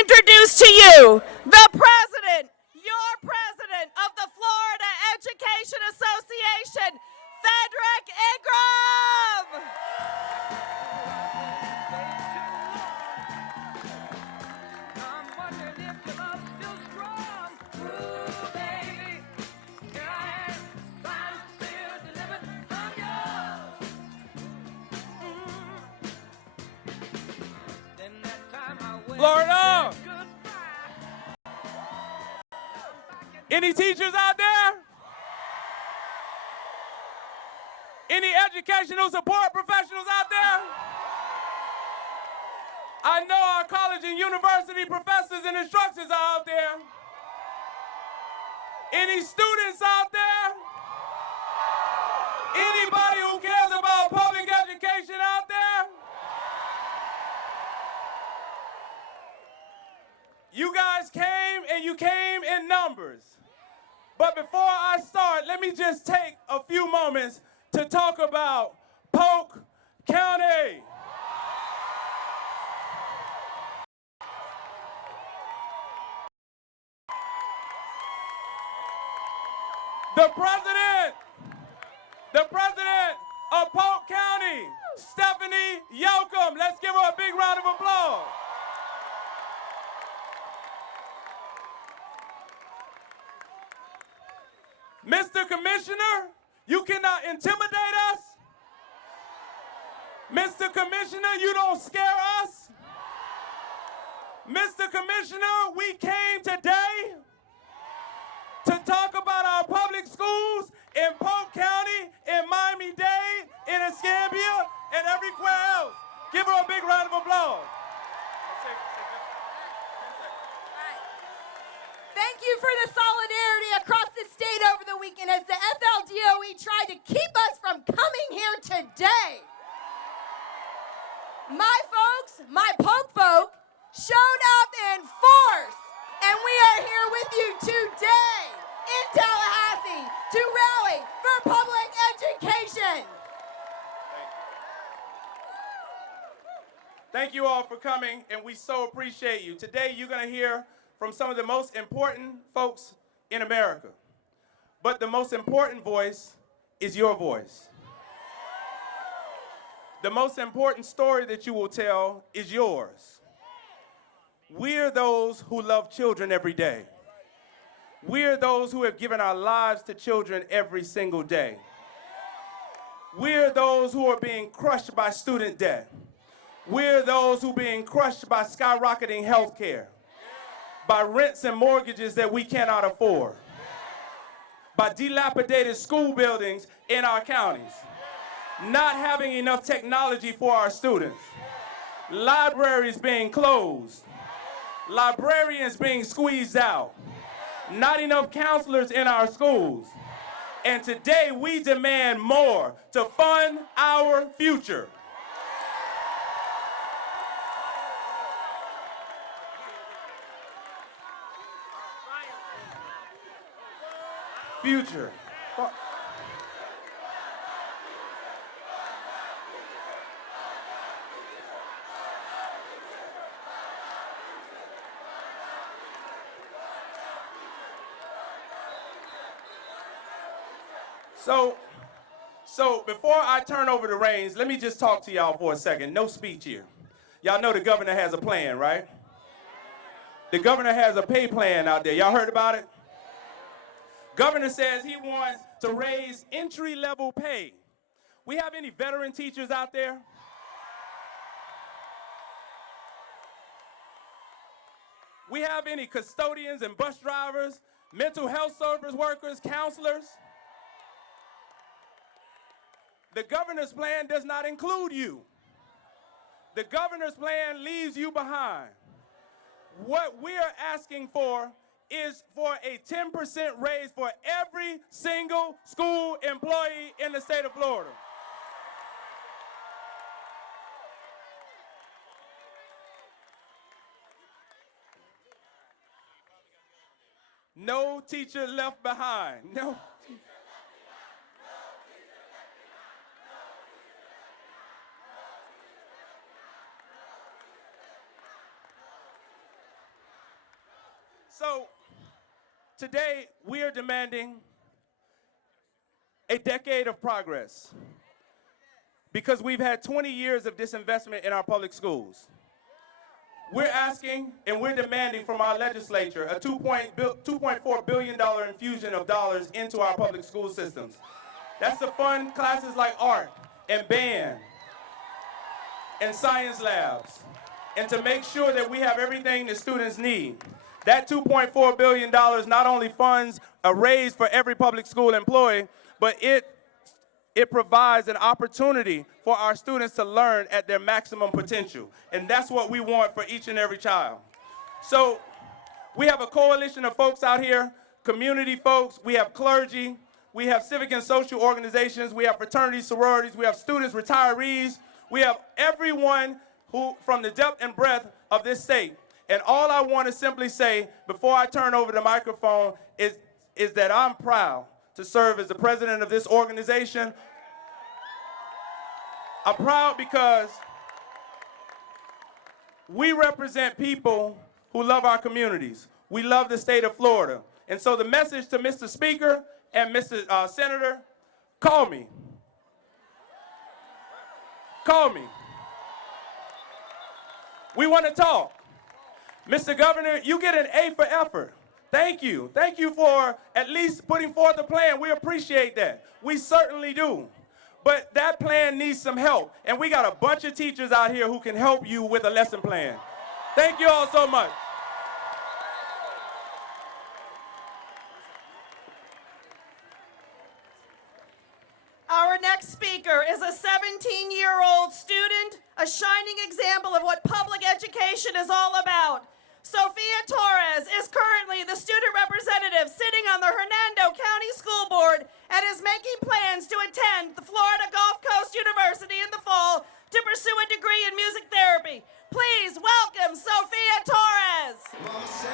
introduce to you the president, your president of the Florida Education Association, Frederick Ingram. Florida! Any teachers out there? Any educational support professionals out there? I know our college and university professors and instructors are out there. Any students out there? Anybody who cares about public education out there? You guys came, and you came in numbers. But before I start, let me just take a few moments to talk about Polk County. The president of Polk County, Stephanie Yoakum. Let's give her a big round of applause. Mr. Commissioner, you cannot intimidate us. Mr. Commissioner, you don't scare us. Mr. Commissioner, we came today to talk about our public schools in Polk County, in Miami-Dade, in Escambia, and everywhere else. Give her a big round of applause. Thank you for the solidarity across the state over the weekend as the FLDOE tried to keep us from coming here today. My folks, my Polk folk, showed up in force, and we are here with you today in Tallahassee to rally for public education. Thank you all for coming, and we so appreciate you. Today you're going to hear from some of the most important folks in America. But the most important voice is your voice. The most important story that you will tell is yours. We're those who love children every day. We're those who have given our lives to children every single day. We're those who are being crushed by student debt. We're those who are being crushed by skyrocketing health care, by rents and mortgages that we cannot afford, by dilapidated school buildings in our counties, not having enough technology for our students, libraries being closed, librarians being squeezed out, not enough counselors in our schools. And today we demand more to fund our future. Future. So before I turn over the reins, let me just talk to y'all for a second. No speech here. Y'all know the governor has a plan, right? The governor has a pay plan out there. Y'all heard about it? Governor says he wants to raise entry-level pay. We have any veteran teachers out there? We have any custodians and bus drivers, mental health service workers, counselors? The governor's plan does not include you. The governor's plan leaves you behind. What we are asking for is for a 10% raise for every single school employee in the state of Florida. No teacher left behind. No. Today, we are demanding a decade of progress because we've had 20 years of disinvestment in our public schools. We're asking and we're demanding from our legislature a $2.4 billion infusion of dollars into our public school systems. That's to fund classes like art and band and science labs, and to make sure that we have everything that students need. That $2.4 billion not only funds a raise for every public school employee, but it provides an opportunity for our students to learn at their maximum potential. And that's what we want for each and every child. So we have a coalition of folks out here, community folks, we have clergy, we have civic and social organizations, we have fraternities, sororities, we have students, retirees, we have everyone who, from the depth and breadth of this state. And all I want to simply say before I turn over the microphone is that I'm proud to serve as the president of this organization. I'm proud because we represent people who love our communities. We love the state of Florida. And so the message to Mr. Speaker and Mr. Senator, call me. Call me. We want to talk. Mr. Governor, you get an A for effort. Thank you. Thank you for at least putting forth a plan. We appreciate that. We certainly do. But that plan needs some help. And we got a bunch of teachers out here who can help you with a lesson plan. Thank you all so much. Our next speaker is a 17-year-old student, a shining example of what public education is all about. Sophia Torres is currently the student representative sitting on the Hernando County School Board and is making plans to attend the Florida Gulf Coast University in the fall to pursue a degree in music therapy. Please welcome Sophia Torres. Mama said,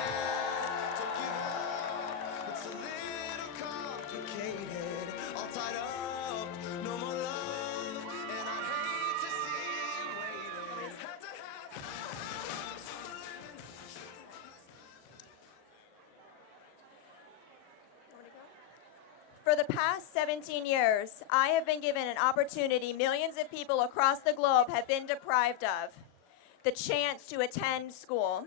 don't give up, it's a little complicated, all tied up, no more love, and I'd hate to see you waiting. Had to have hopes for living. For the past 17 years, I have been given an opportunity millions of people across the globe have been deprived of: the chance to attend school.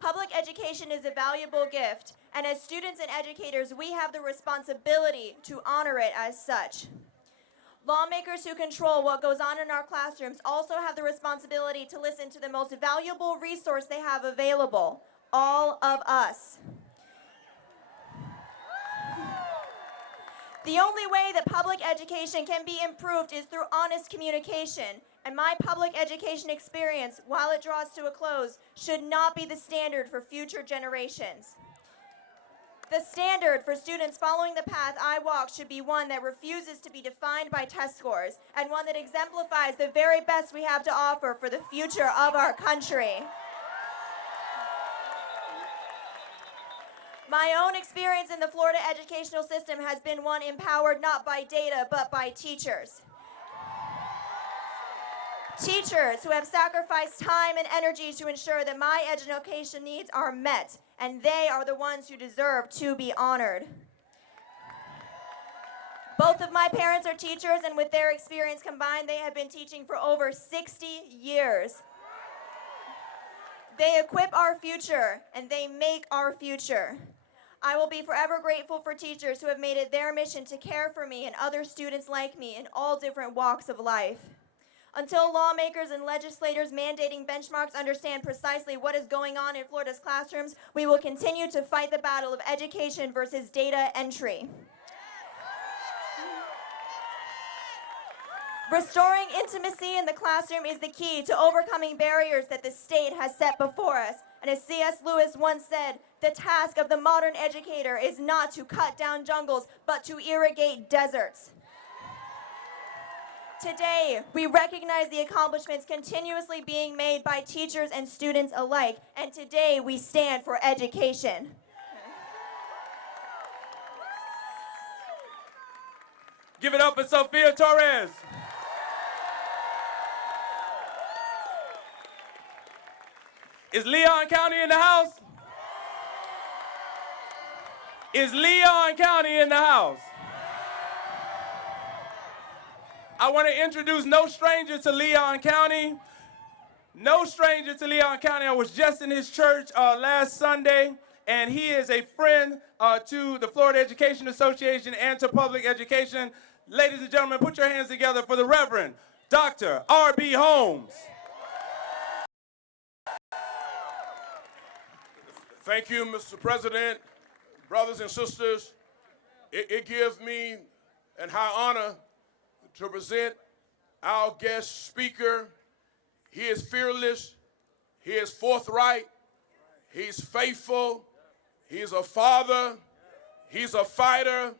Public education is a valuable gift, and as students and educators, we have the responsibility to honor it as such. Lawmakers who control what goes on in our classrooms also have the responsibility to listen to the most valuable resource they have available: all of us. The only way that public education can be improved is through honest communication, and my public education experience, while it draws to a close, should not be the standard for future generations. The standard for students following the path I walk should be one that refuses to be defined by test scores, and one that exemplifies the very best we have to offer for the future of our country. My own experience in the Florida educational system has been one empowered not by data, but by teachers. Teachers who have sacrificed time and energy to ensure that my education needs are met, and they are the ones who deserve to be honored. Both of my parents are teachers, and with their experience combined, they have been teaching for over 60 years. They equip our future, and they make our future. I will be forever grateful for teachers who have made it their mission to care for me and other students like me in all different walks of life. Until lawmakers and legislators mandating benchmarks understand precisely what is going on in Florida's classrooms, we will continue to fight the battle of education versus data entry. Restoring intimacy in the classroom is the key to overcoming barriers that the state has set before us. And as C.S. Lewis once said, the task of the modern educator is not to cut down jungles, but to irrigate deserts. Today, we recognize the accomplishments continuously being made by teachers and students alike, and today we stand for education. Give it up for Sophia Torres. Is Leon County in the house? Is Leon County in the house? I want to introduce no stranger to Leon County. No stranger to Leon County. I was just in his church last Sunday, and he is a friend to the Florida Education Association and to public education. Ladies and gentlemen, put your hands together for the Reverend Dr. RB Holmes. Thank you, Mr. President. Brothers and sisters, it gives me an high honor to present our guest speaker. He is fearless, he is forthright, he's faithful, he's a father, he's a fighter.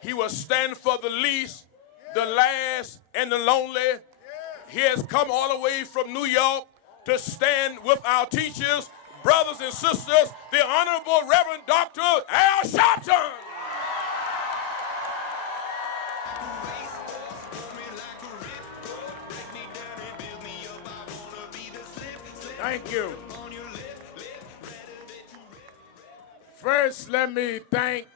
He will stand for the least, the last, and the lonely. He has come all the way from New York to stand with our teachers, brothers and sisters, the Honorable Reverend Dr. Al Sharpton. Thank you. First, let me thank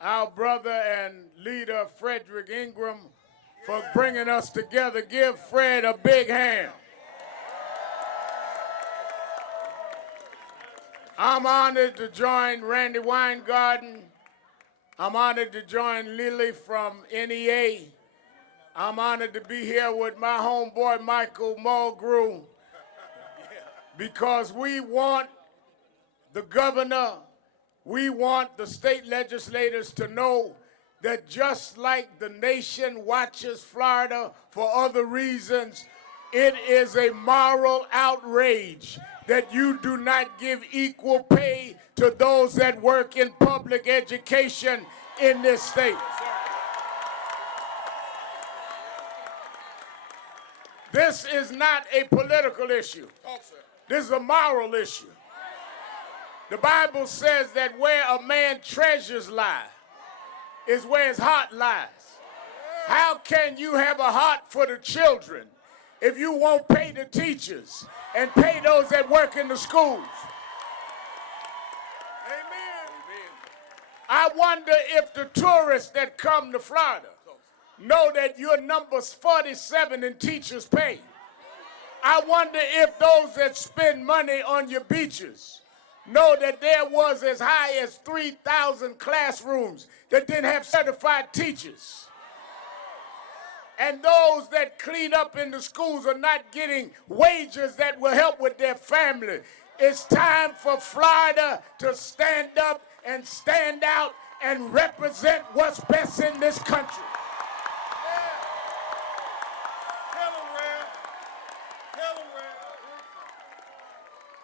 our brother and leader, Frederick Ingram, for bringing us together. Give Fred a big hand. I'm honored to join Randi Weingarten. I'm honored to join Lily from NEA. I'm honored to be here with my homeboy, Michael Mulgrew, because we want the governor, we want the state legislators to know that just like the nation watches Florida for other reasons, it is a moral outrage that you do not give equal pay to those that work in public education in this state. This is not a political issue. This is a moral issue. The Bible says that where a man treasures lie is where his heart lies. How can you have a heart for the children if you won't pay the teachers and pay those that work in the schools? Amen. I wonder if the tourists that come to Florida know that you're number 47 in teachers' pay. I wonder if those that spend money on your beaches know that there was as high as 3,000 classrooms that didn't have certified teachers. And those that clean up in the schools are not getting wages that will help with their family. It's time for Florida to stand up and stand out and represent what's best in this country.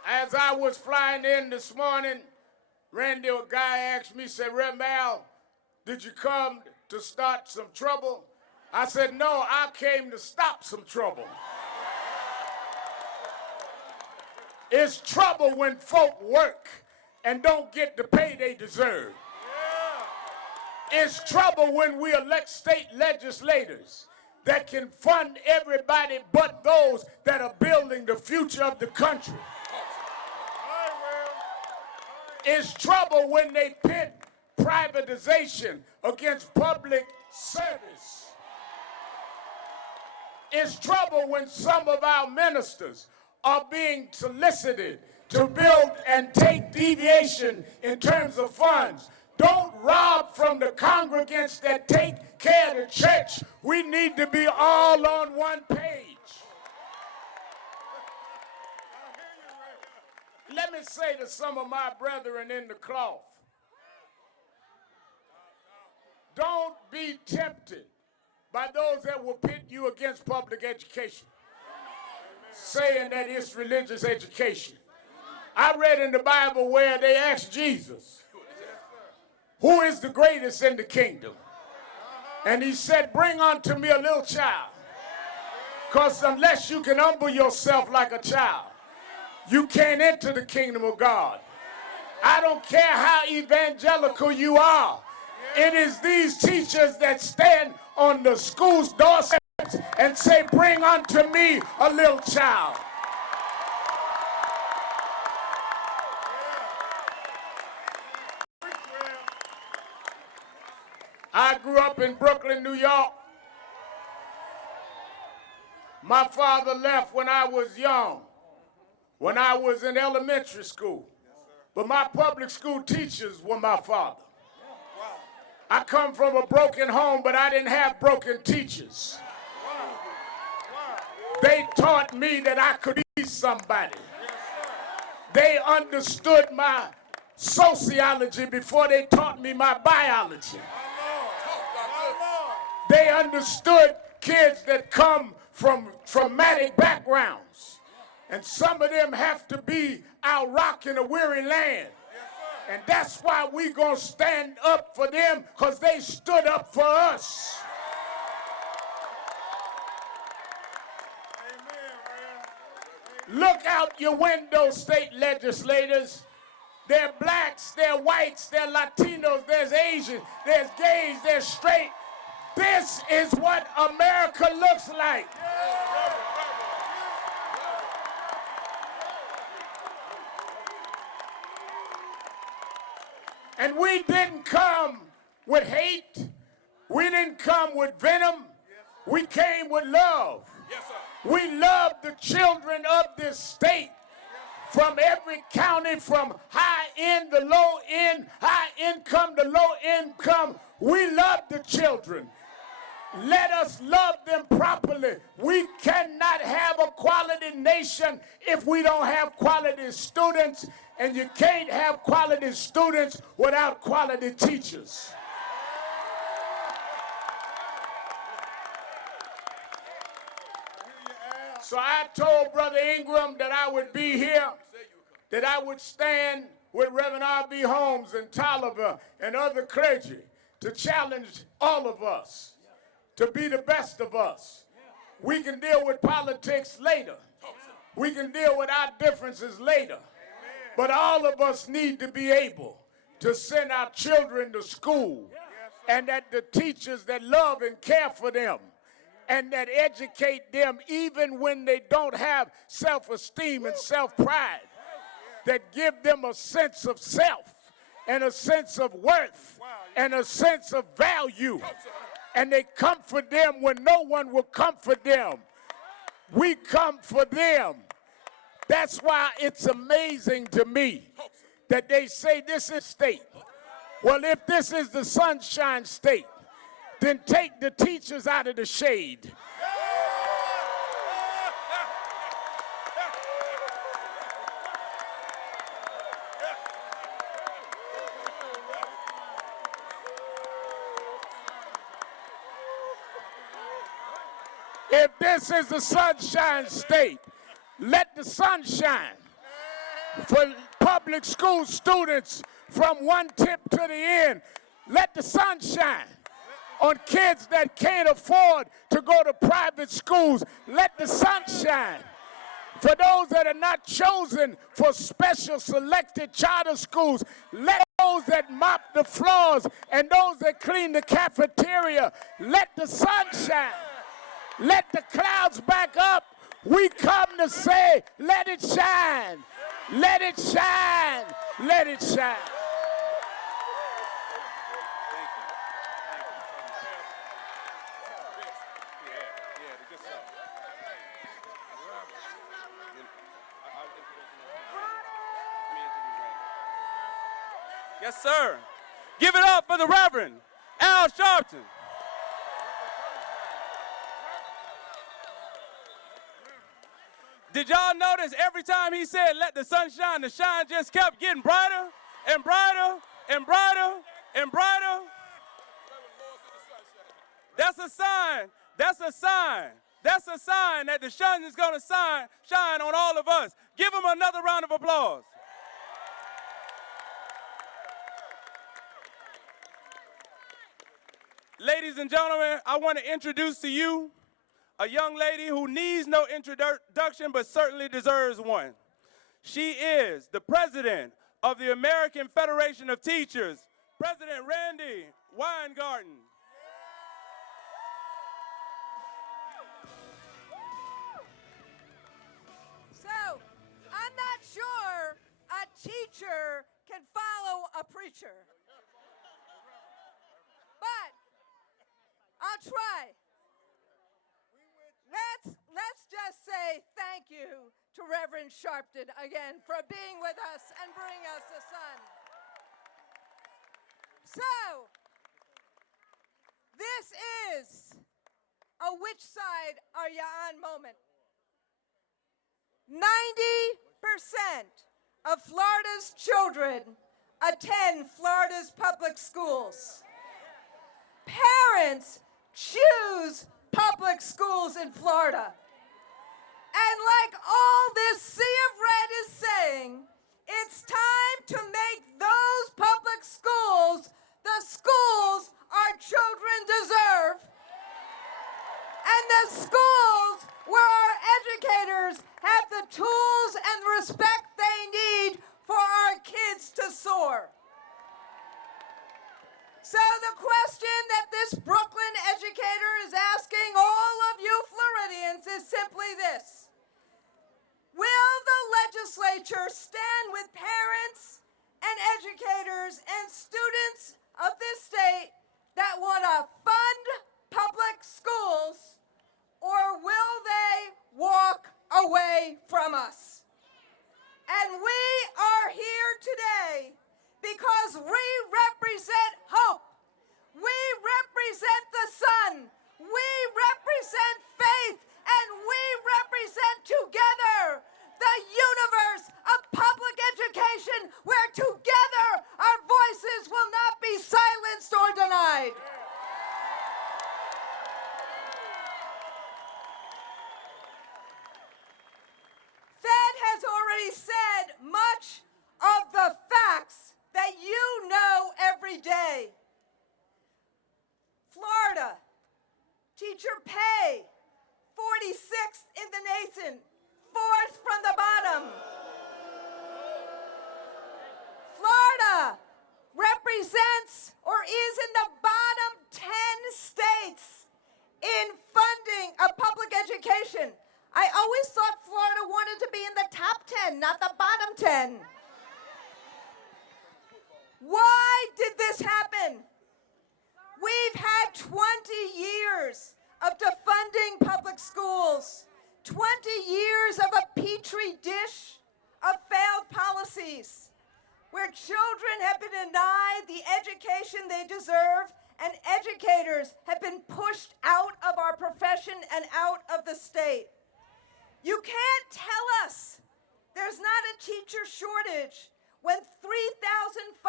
As I was flying in this morning, Randy, a guy asked me, said, "Rev Mal, did you come to start some trouble?" I said, "No, I came to stop some trouble." It's trouble when folk work and don't get the pay they deserve. It's trouble when we elect state legislators that can fund everybody but those that are building the future of the country. It's trouble when they pit privatization against public service. It's trouble when some of our ministers are being solicited to build and take deviation in terms of funds. Don't rob from the congregants that take care of the church. We need to be all on one page. Let me say to some of my brethren in the cloth, don't be tempted by those that will pit you against public education, saying that it's religious education. I read in the Bible where they asked Jesus, who is the greatest in the kingdom? And he said, bring unto me a little child, because unless you can humble yourself like a child, you can't enter the kingdom of God. I don't care how evangelical you are. It is these teachers that stand on the school's doorsteps and say, bring unto me a little child. I grew up in Brooklyn, New York. My father left when I was young, when I was in elementary school. But my public school teachers were my father. I come from a broken home, but I didn't have broken teachers. They taught me that I could be somebody. They understood my sociology before they taught me my biology. They understood kids that come from traumatic backgrounds. And some of them have to be out rocking a weary land. And that's why we gonna stand up for them, because they stood up for us. Look out your window, state legislators. They're blacks, they're whites, they're Latinos, there's Asians, there's gays, there's straight. This is what America looks like. And we didn't come with hate. We didn't come with venom. We came with love. We love the children of this state. From every county, from high end to low end, high income to low income, we love the children. Let us love them properly. We cannot have a quality nation if we don't have quality students, and you can't have quality students without quality teachers. So I told Brother Ingram that I would be here, that I would stand with Reverend RB Holmes and Tolliver and other clergy to challenge all of us to be the best of us. We can deal with politics later. We can deal with our differences later. But all of us need to be able to send our children to school, and that the teachers that love and care for them and that educate them even when they don't have self-esteem and self-pride, that give them a sense of self and a sense of worth and a sense of value. And they comfort them when no one will comfort them. We come for them. That's why it's amazing to me that they say this is state. Well, if this is the Sunshine State, then take the teachers out of the shade. If this is the Sunshine State, let the sun shine for public school students from one tip to the end. Let the sun shine on kids that can't afford to go to private schools. Let the sun shine for those that are not chosen for special selected charter schools. Let those that mop the floors and those that clean the cafeteria, let the sun shine. Let the clouds back up. We come to say, let it shine. Let it shine. Let it shine. Yes, sir. Give it up for the Reverend Al Sharpton. Did y'all notice every time he said, let the sun shine, the shine just kept getting brighter and brighter and brighter and brighter? That's a sign. That's a sign. That's a sign that the sun is going to shine on all of us. Give him another round of applause. Ladies and gentlemen, I want to introduce to you a young lady who needs no introduction but certainly deserves one. She is the president of the American Federation of Teachers, President Randi Weingarten. So, I'm not sure a teacher can follow a preacher. But I'll try. Let's just say thank you to Reverend Sharpton again for being with us and bringing us the sun. So, this is a which side are you on moment. 90% of Florida's children attend Florida's public schools. Parents choose public schools in Florida. And like all this sea of red is saying, it's time to make those public schools the schools our children deserve, and the schools where our educators have the tools and respect they need for our kids to soar. So the question that this Brooklyn educator is asking all of you Floridians is simply this: will the legislature stand with parents and educators and students of this state that want to fund public schools, or will they walk away from us? And we are here today because we represent hope. We represent the sun. We represent faith. And we represent together the universe of public education, where together our voices will not be silenced or denied. Fed has already said much of the facts that you know every day. Florida, teacher pay, 46th in the nation, 4th from the bottom. Florida represents or is in the bottom 10 states in funding of public education. I always thought Florida wanted to be in the top 10, not the bottom 10. Why did this happen? We've had 20 years of defunding public schools, 20 years of a petri dish of failed policies, where children have been denied the education they deserve and educators have been pushed out of our profession and out of the state. You can't tell us there's not a teacher shortage when 3,500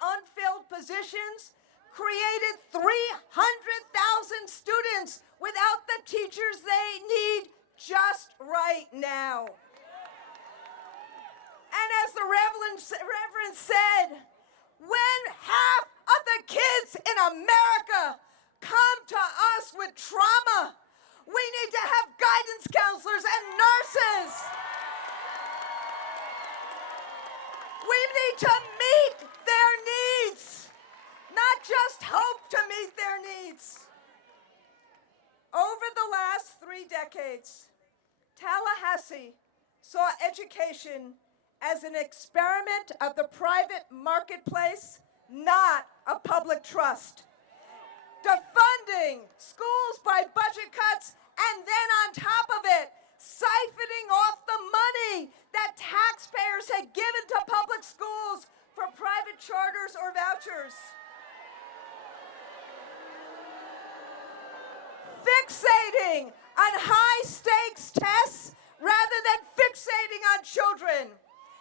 unfilled positions created 300,000 students without the teachers they need just right now. And as the Reverend said, when half of the kids in America come to us with trauma, we need to have guidance counselors and nurses. We need to meet their needs, not just hope to meet their needs. Over the last 3 decades, Tallahassee saw education as an experiment of the private marketplace, not a public trust. Defunding schools by budget cuts, and then on top of it, siphoning off the money that taxpayers had given to public schools for private charters or vouchers. Fixating on high-stakes tests rather than fixating on children.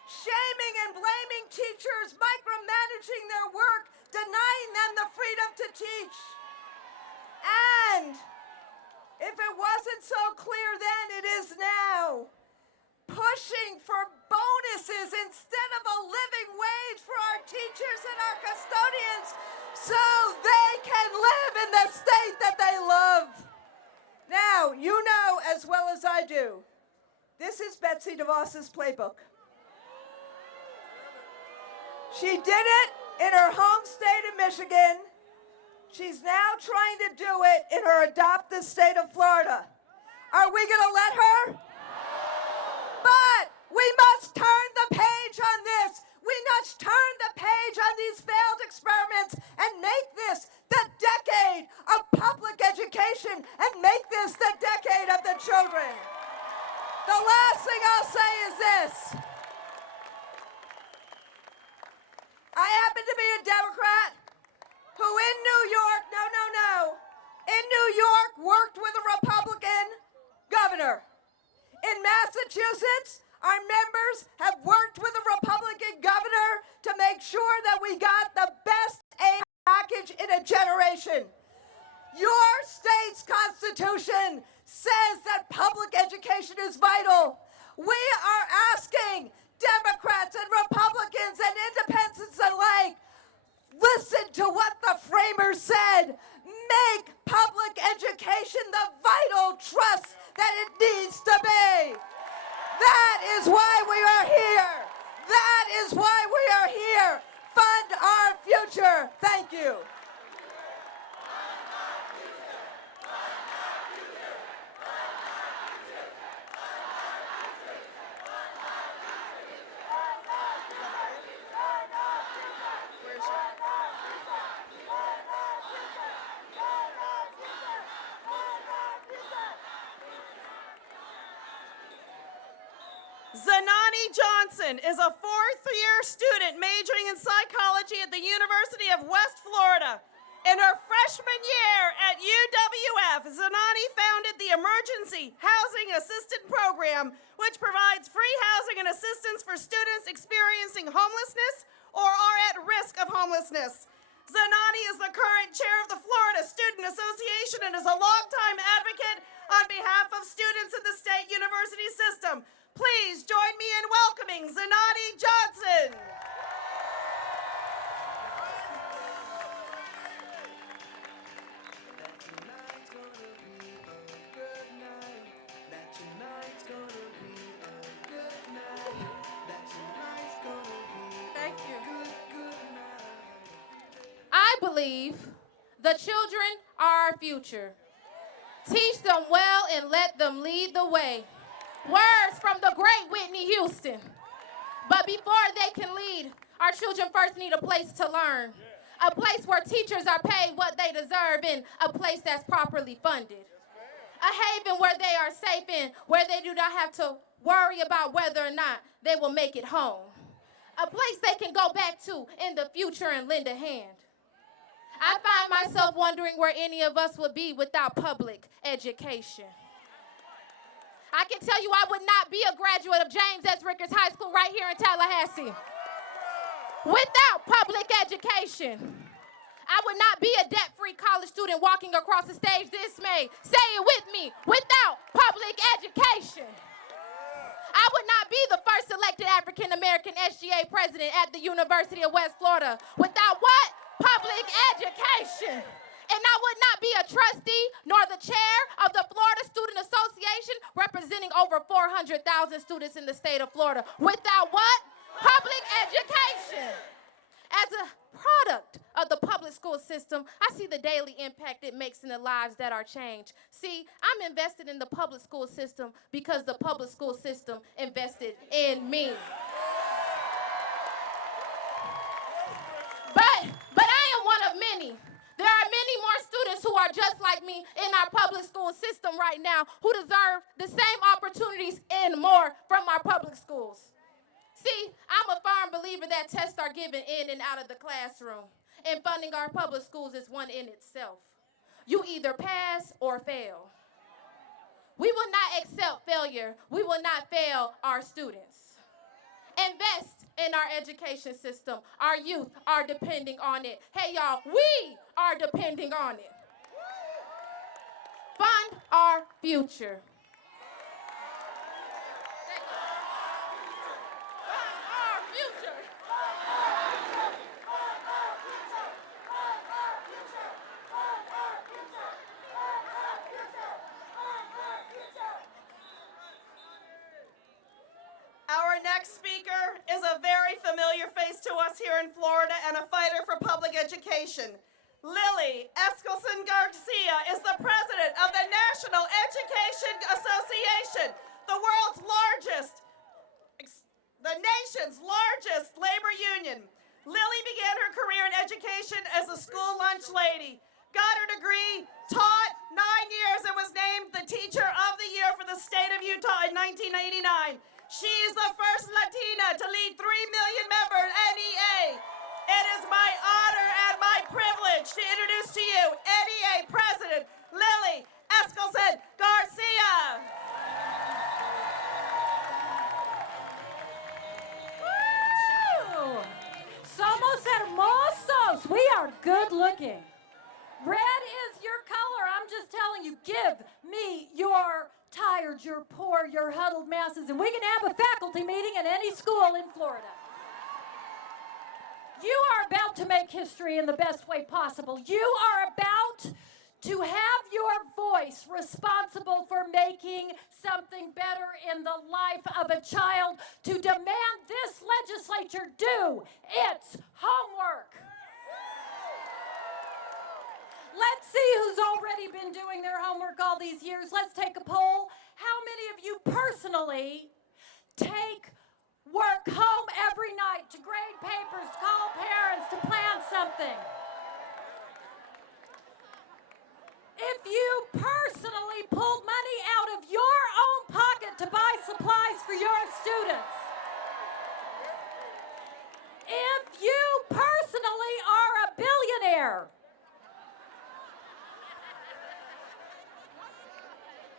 Shaming and blaming teachers, micromanaging their work, denying them the freedom to teach. And if it wasn't so clear then, it is now. Pushing for bonuses instead of a living wage for our teachers and our custodians so they can live in the state that they love. Now, you know as well as I do, this is Betsy DeVos's playbook. She did it in her home state of Michigan. She's now trying to do it in her adopted state of Florida. Are we going to let her? But we must turn the page on this. We must turn the page on these failed experiments and make this the decade of public Massachusetts, our members have worked with the Republican governor to make sure that we got the best aid package in a generation. Your state's constitution says that public education is vital. We are asking Democrats and Republicans and independents alike, listen to what the framers said. Make public education the vital trust that it needs to be. That is why we are here. That is why we are here. Fund our future. Thank you. Zanani Johnson is a fourth-year student majoring in psychology at the University of West Florida. In her freshman year at UWF, Zanani founded the Emergency Housing Assistant Program, which provides free housing and assistance for students experiencing homelessness or are at risk of homelessness. Zanani is the current chair of the Florida Student Association and is a longtime advocate on behalf of students in the state university system. Please join me in welcoming Zanani Johnson. Thank you. I believe the children are our future. Teach them well and let them lead the way. Words from the great Whitney Houston. But before they can lead, our children first need a place to learn. A place where teachers are paid what they deserve and a place that's properly funded. A haven where they are safe and where they do not have to worry about whether or not they will make it home. A place they can go back to in the future and lend a hand. I find myself wondering where any of us would be without public education. I can tell you I would not be a graduate of James S. Ricketts High School right here in Tallahassee without public education. I would not be a debt-free college student walking across the stage this May, say it with me, without public education. I would not be the first elected African-American SGA president at the University of West Florida without what? Public education. And I would not be a trustee nor the chair of the Florida Student Association representing over 400,000 students in the state of Florida without what? Public education. As a product of the public school system, I see the daily impact it makes in the lives that are changed. See, I'm invested in the public school system because the public school system invested in me. But I am one of many. There are many more students who are just like me in our public school system right now who deserve the same opportunities and more from our public schools. See, I'm a firm believer that tests are given in and out of the classroom, and funding our public schools is one in itself. You either pass or fail. We will not accept failure. We will not fail our students. Invest in our education system. Our youth are depending on it. Hey, y'all, we are depending on it. Fund our future. Fund our future. Our next speaker is a very familiar face to us here in Florida and a fighter for public education. Lily Eskelsen Garcia is the president of the National Education Association, the nation's largest labor union. Lily began her career in education as a school lunch lady, got her degree, taught 9 years, and was named the Teacher of the Year for the state of Utah in 1989. She is the first Latina to lead 3 million member NEA. It is my honor and my privilege to introduce to you NEA President Lily Eskelsen Garcia. Red is your color. I'm just telling you, give me your tired, your poor, your huddled masses, and we can have a faculty meeting at any school in Florida. You are about to make history in the best way possible. You are about to have your voice responsible for making something better in the life of a child, to demand this legislature do its homework. Let's see who's already been doing their homework all these years. Let's take a poll. How many of you personally take work home every night to grade papers, to call parents, to plan something? If you personally pulled money out of your own pocket to buy supplies for your students, if you personally are a billionaire,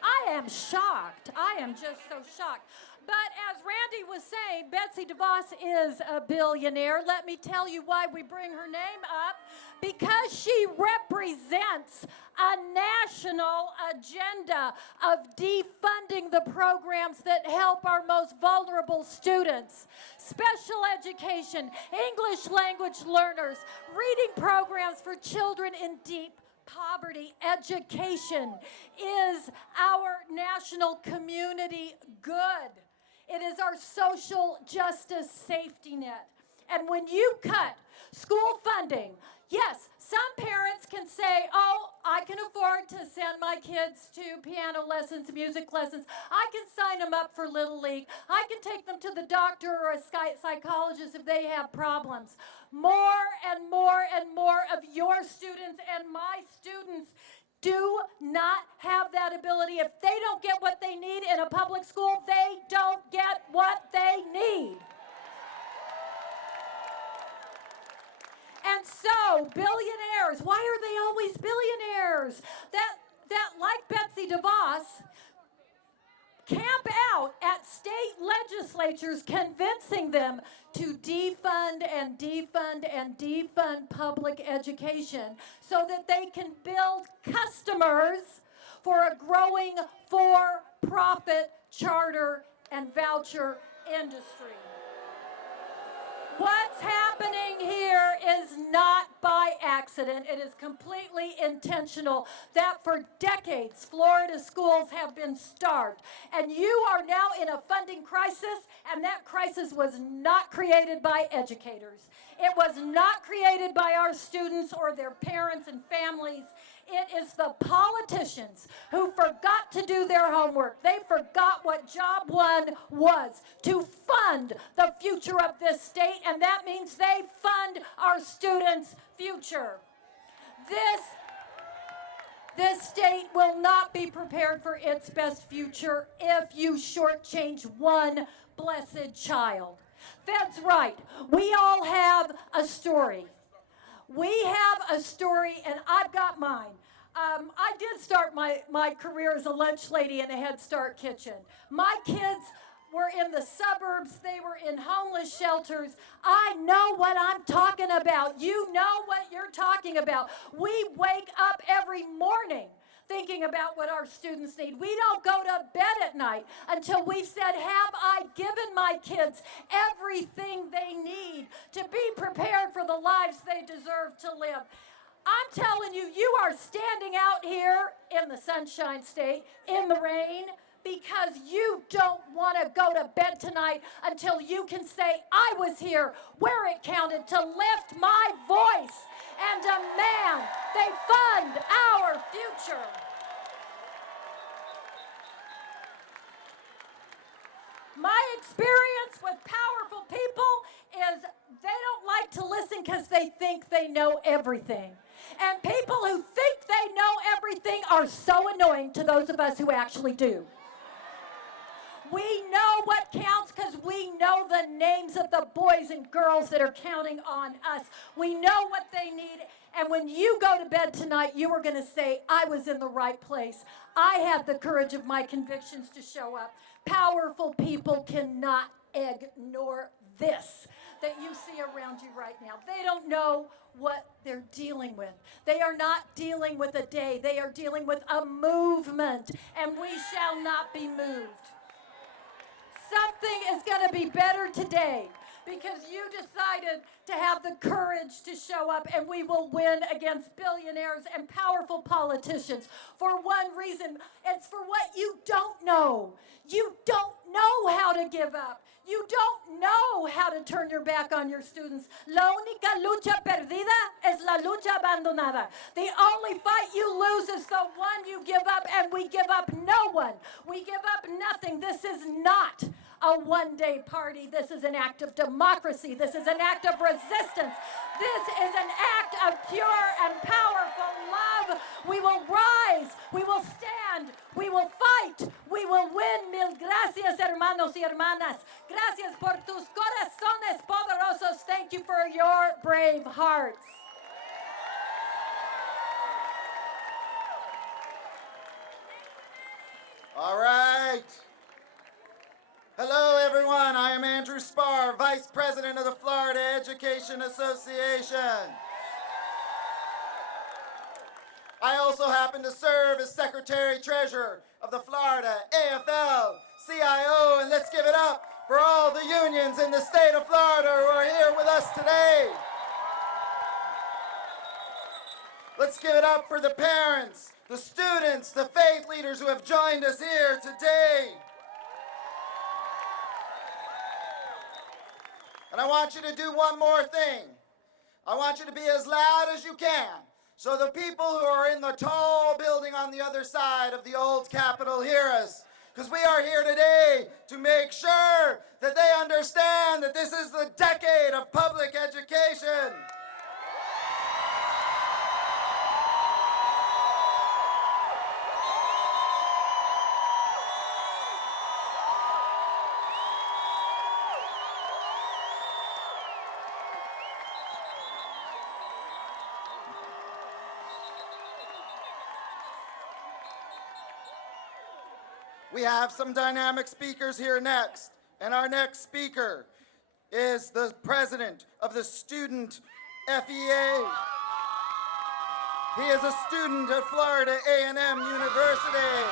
I am shocked. I am just so shocked. But as Randi was saying, Betsy DeVos is a billionaire. Let me tell you why we bring her name up. Because she represents a national agenda of defunding the programs that help our most vulnerable students. Special education, English language learners, reading programs for children in deep poverty. Education is our national community good. It is our social justice safety net. And when you cut school funding, yes, some parents can say, oh, I can afford to send my kids to piano lessons, music lessons. I can sign them up for Little League. I can take them to the doctor or a psychologist if they have problems. More and more and more of your students and my students do not have that ability. If they don't get what they need in a public school, they don't get what they need. And so, billionaires, why are they always billionaires? That like Betsy DeVos, camp out at state legislatures convincing them to defund and defund and defund public education so that they can build customers for a growing for-profit charter and voucher industry. What's happening here is not by accident. It is completely intentional that for decades, Florida schools have been starved. And you are now in a funding crisis, and that crisis was not created by educators. It was not created by our students or their parents and families. It is the politicians who forgot to do their homework. They forgot what job one was, to fund the future of this state, and that means they fund our students' future. This state will not be prepared for its best future if you shortchange one blessed child. Fed's right. We all have a story. We have a story, and I've got mine. I did start my career as a lunch lady in a Head Start kitchen. My kids were in the suburbs. They were in homeless shelters. I know what I'm talking about. You know what you're talking about. We wake up every morning thinking about what our students need. We don't go to bed at night until we've said, have I given my kids everything they need to be prepared for the lives they deserve to live? I'm telling you, you are standing out here in the Sunshine State, in the rain, because you don't want to go to bed tonight until you can say, I was here where it counted to lift my voice and demand they fund our future. My experience with powerful people is they don't like to listen because they think they know everything. And people who think they know everything are so annoying to those of us who actually do. We know what counts because we know the names of the boys and girls that are counting on us. We know what they need. And when you go to bed tonight, you are going to say, I was in the right place. I had the courage of my convictions to show up. Powerful people cannot ignore this. that you see around you right now. They don't know what they're dealing with. They are not dealing with a day. They are dealing with a movement, and we shall not be moved. Something is going to be better today because you decided to have the courage to show up, and we will win against billionaires and powerful politicians for one reason. It's for what you don't know. You don't know how to give up. You don't know how to turn your back on your students. La única lucha perdida es la lucha abandonada. The only fight you lose is the one you give up, and we give up no one. We give up nothing. This is not a one-day party. This is an act of democracy. This is an act of resistance. This is an act of pure and powerful love. We will rise. We will stand. We will fight. We will win. Mil gracias, hermanos y hermanas. Gracias por tus corazones poderosos. Thank you for your brave hearts. All right. Hello, everyone. I am Andrew Spar, Vice President of the Florida Education Association. I also happen to serve as Secretary-Treasurer of the Florida AFL-CIO, and let's give it up for all the unions in the state of Florida who are here with us today. Let's give it up for the parents, the students, the faith leaders who have joined us here today. And I want you to do one more thing. I want you to be as loud as you can, so the people who are in the tall building on the other side of the old Capitol hear us. Because we are here today to make sure that they understand that this is the decade of public education. We have some dynamic speakers here next, and our next speaker is the president of the Student FEA. He is a student at Florida A&M University,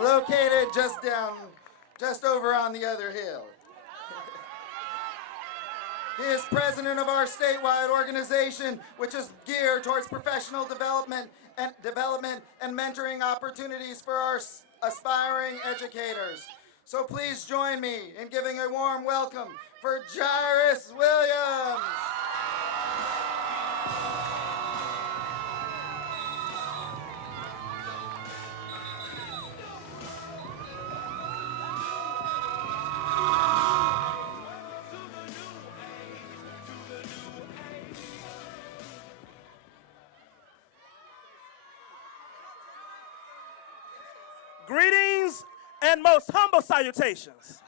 located just over on the other hill. He is president of our statewide organization, which is geared towards professional development and mentoring opportunities for our aspiring educators. So please join me in giving a warm welcome for Jairus Williams. Greetings and most humble salutations.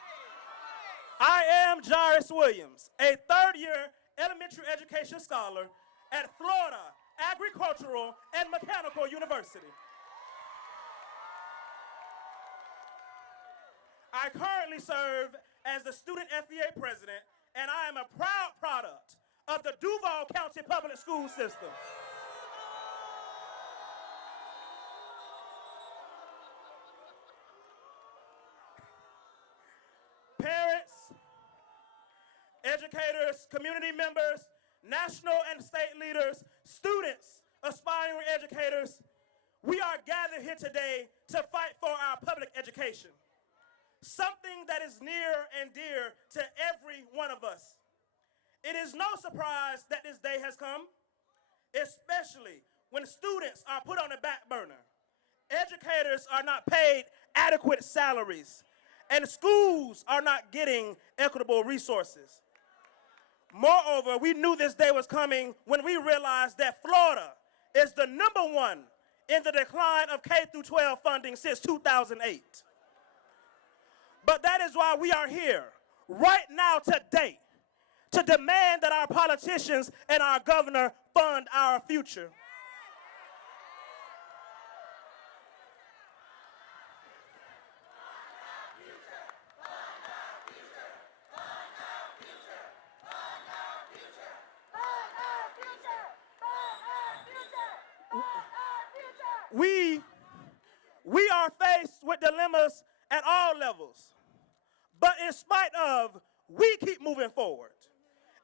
I am Jairus Williams, a third-year elementary education scholar at Florida Agricultural and Mechanical University. I currently serve as the Student FEA president, and I am a proud product of the Duval County Public School System. Parents, educators, community members, national and state leaders, students, aspiring educators, we are gathered here today to fight for our public education, something that is near and dear to every one of us. It is no surprise that this day has come, especially when students are put on the back burner, educators are not paid adequate salaries, and schools are not getting equitable resources. Moreover, we knew this day was coming when we realized that Florida is the #1 in the decline of K-12 funding since 2008. But that is why we are here right now today to demand that our politicians and our governor fund our future. we are faced with dilemmas at all levels. But in spite of, we keep moving forward.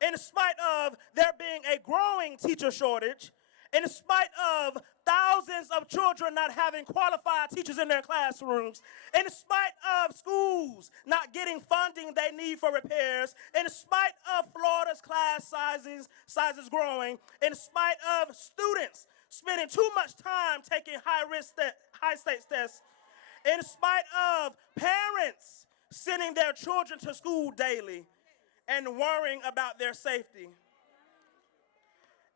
In spite of there being a growing teacher shortage, in spite of thousands of children not having qualified teachers in their classrooms, in spite of schools not getting funding they need for repairs, in spite of Florida's class sizes growing, in spite of students spending too much time taking high-stakes tests, in spite of parents sending their children to school daily and worrying about their safety,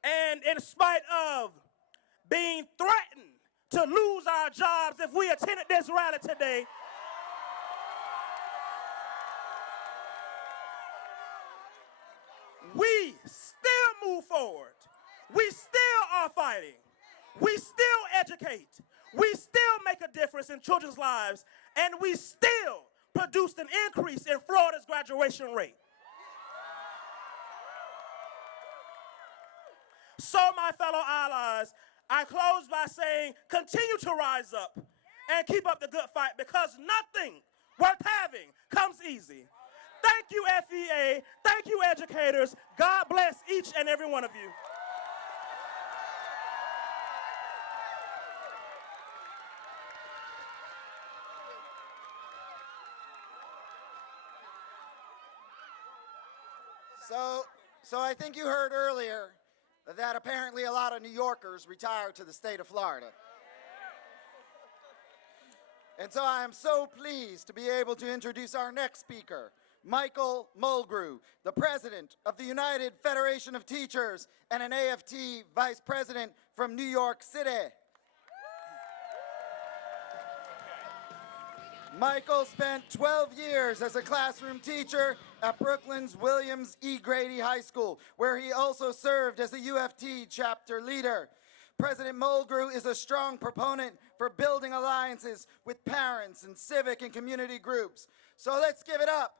and in spite of being threatened to lose our jobs if we attended this rally today, we still move forward. We still are fighting. We still educate. We still make a difference in children's lives, and we still produced an increase in Florida's graduation rate. So, my fellow allies, I close by saying, continue to rise up and keep up the good fight, because nothing worth having comes easy. Thank you, FEA. Thank you, educators. God bless each and every one of you. So I think you heard earlier that apparently a lot of New Yorkers retired to the state of Florida. And so I am so pleased to be able to introduce our next speaker, Michael Mulgrew, the president of the United Federation of Teachers and an AFT vice president from New York City. Michael spent 12 years as a classroom teacher at Brooklyn's Williams E. Grady High School, where he also served as a UFT chapter leader. President Mulgrew is a strong proponent for building alliances with parents and civic and community groups. So let's give it up.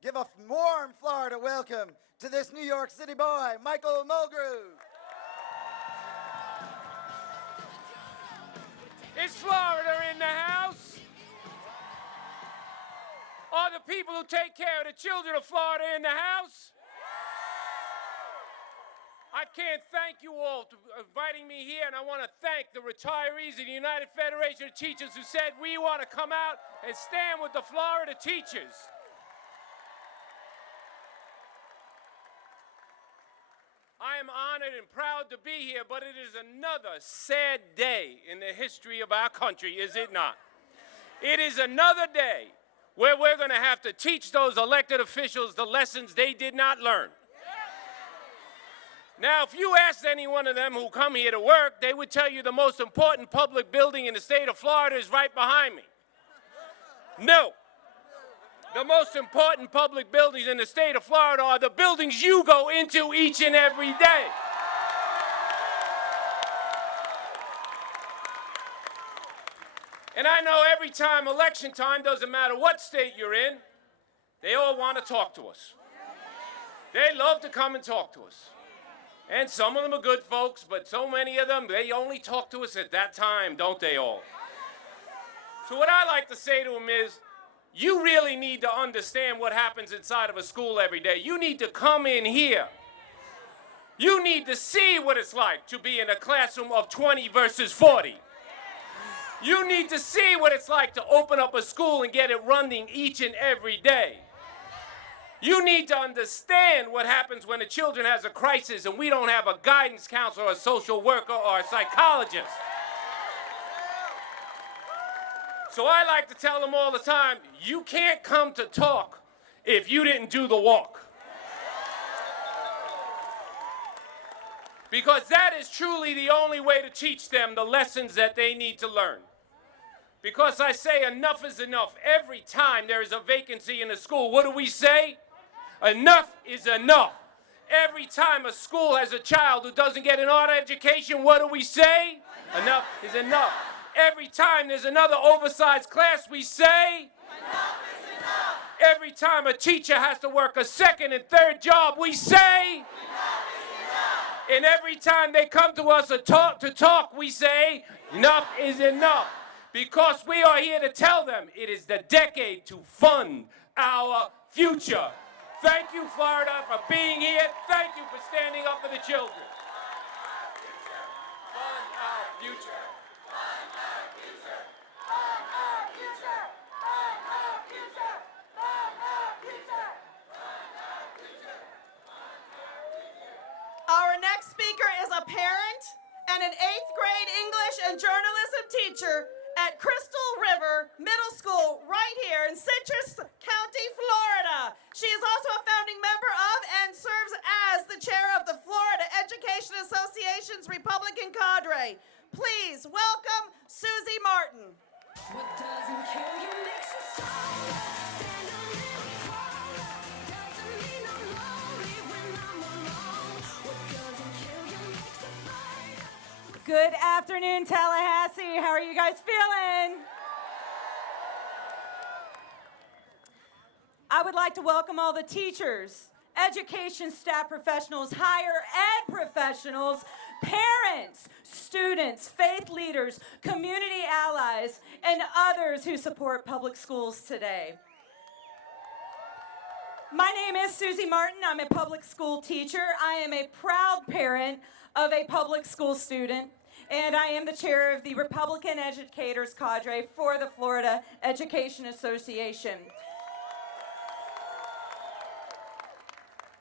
Give a warm Florida welcome to this New York City boy, Michael Mulgrew. Is Florida in the house? Are the people who take care of the children of Florida in the house? I can't thank you all for inviting me here, and I want to thank the retirees of the United Federation of Teachers who said we want to come out and stand with the Florida teachers. I am honored and proud to be here, but it is another sad day in the history of our country, is it not? It is another day where we're going to have to teach those elected officials the lessons they did not learn. Now, if you asked any one of them who come here to work, they would tell you the most important public building in the state of Florida is right behind me. No. The most important public buildings in the state of Florida are the buildings you go into each and every day. And I know every time, election time, doesn't matter what state you're in, they all want to talk to us. They love to come and talk to us. And some of them are good folks, but so many of them, they only talk to us at that time, don't they all? So what I like to say to them is, you really need to understand what happens inside of a school every day. You need to come in here. You need to see what it's like to be in a classroom of 20 versus 40. You need to see what it's like to open up a school and get it running each and every day. You need to understand what happens when a children has a crisis and we don't have a guidance counselor, a social worker, or a psychologist. So I like to tell them all the time, you can't come to talk if you didn't do the walk. Because that is truly the only way to teach them the lessons that they need to learn. Because I say enough is enough. Every time there is a vacancy in a school, what do we say? Enough is enough. Every time a school has a child who doesn't get an art education, what do we say? Enough is enough. Every time there's another oversized class, we say, enough is enough. Every time a teacher has to work a second and third job, we say, enough is enough. And every time they come to us to talk, we say, enough is enough. Because we are here to tell them it is the decade to fund our future. Thank you, Florida, for being here. Thank you for standing up for the children. Fund our future. Fund our future. Fund our future. Fund our future. Fund our future. Fund our future. Our next speaker is a parent and an 8th grade English and journalism teacher at Crystal River Middle School right here in Citrus County, Florida. She is also a founding member of and serves as the chair of the Florida Education Association's Republican cadre. Please welcome Susie Martin. What doesn't kill you makes you stronger. Stand a little taller. Doesn't mean I'm lonely when I'm alone. What doesn't kill you makes you fighter. Good afternoon, Tallahassee. How are you guys feeling? I would like to welcome all the teachers, education staff professionals, higher ed professionals, parents, students, faith leaders, community allies, and others who support public schools today. My name is Susie Martin. I'm a public school teacher. I am a proud parent of a public school student, and I am the chair of the Republican Educators Cadre for the Florida Education Association.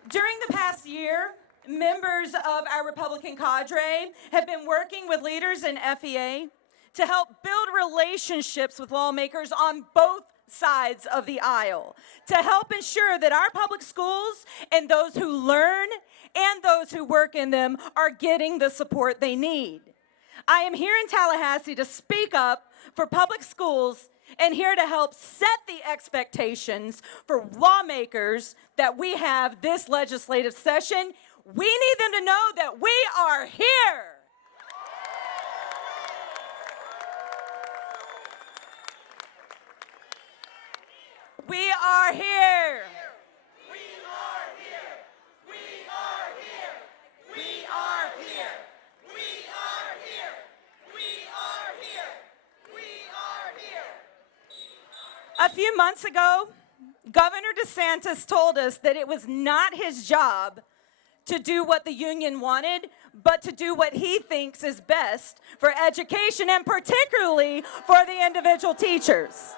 During the past year, members of our Republican cadre have been working with leaders in FEA to help build relationships with lawmakers on both sides of the aisle, to help ensure that our public schools and those who learn and those who work in them are getting the support they need. I am here in Tallahassee to speak up for public schools and here to help set the expectations for lawmakers that we have this legislative session. We need them to know that we are here. We are here. We are here. We are here. We are here. We are here. We are here. We are here. A few months ago, Governor DeSantis told us that it was not his job to do what the union wanted, but to do what he thinks is best for education and particularly for the individual teachers.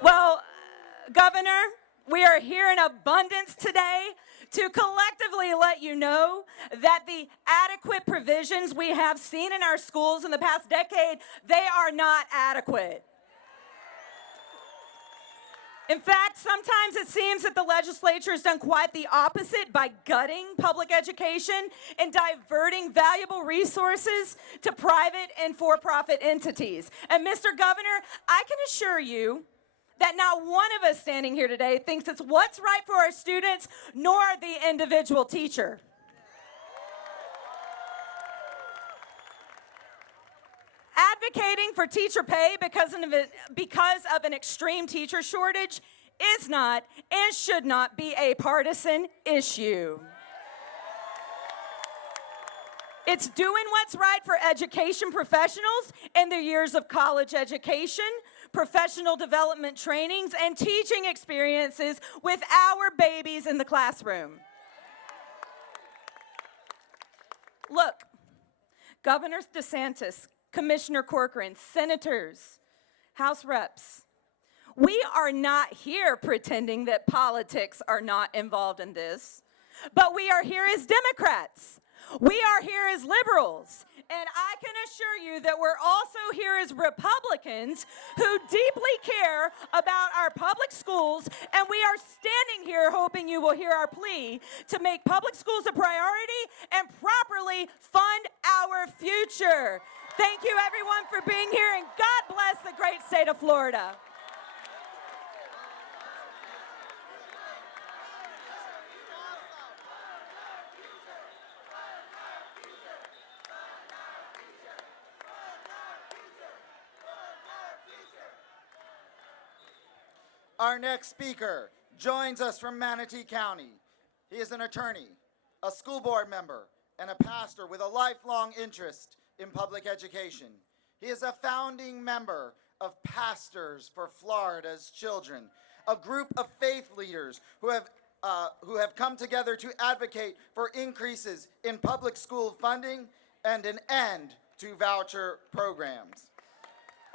Well, Governor, we are here in abundance today to collectively let you know that the adequate provisions we have seen in our schools in the past decade, they are not adequate. In fact, sometimes it seems that the legislature has done quite the opposite by gutting public education and diverting valuable resources to private and for-profit entities. And Mr. Governor, I can assure you that not one of us standing here today thinks it's what's right for our students, nor the individual teacher. Advocating for teacher pay because of an extreme teacher shortage is not and should not be a partisan issue. It's doing what's right for education professionals in their years of college education, professional development trainings, and teaching experiences with our babies in the classroom. Look, Governor DeSantis, Commissioner Corcoran, senators, House reps, we are not here pretending that politics are not involved in this, but we are here as Democrats. We are here as liberals, and I can assure you that we're also here as Republicans who deeply care about our public schools, and we are standing here hoping you will hear our plea to make public schools a priority and properly fund our future. Thank you, everyone, for being here, and God bless the great state of Florida. Our next speaker joins us from Manatee County. He is an attorney, a school board member, and a pastor with a lifelong interest in public education. He is a founding member of Pastors for Florida's Children, a group of faith leaders who have come together to advocate for increases in public school funding and an end to voucher programs.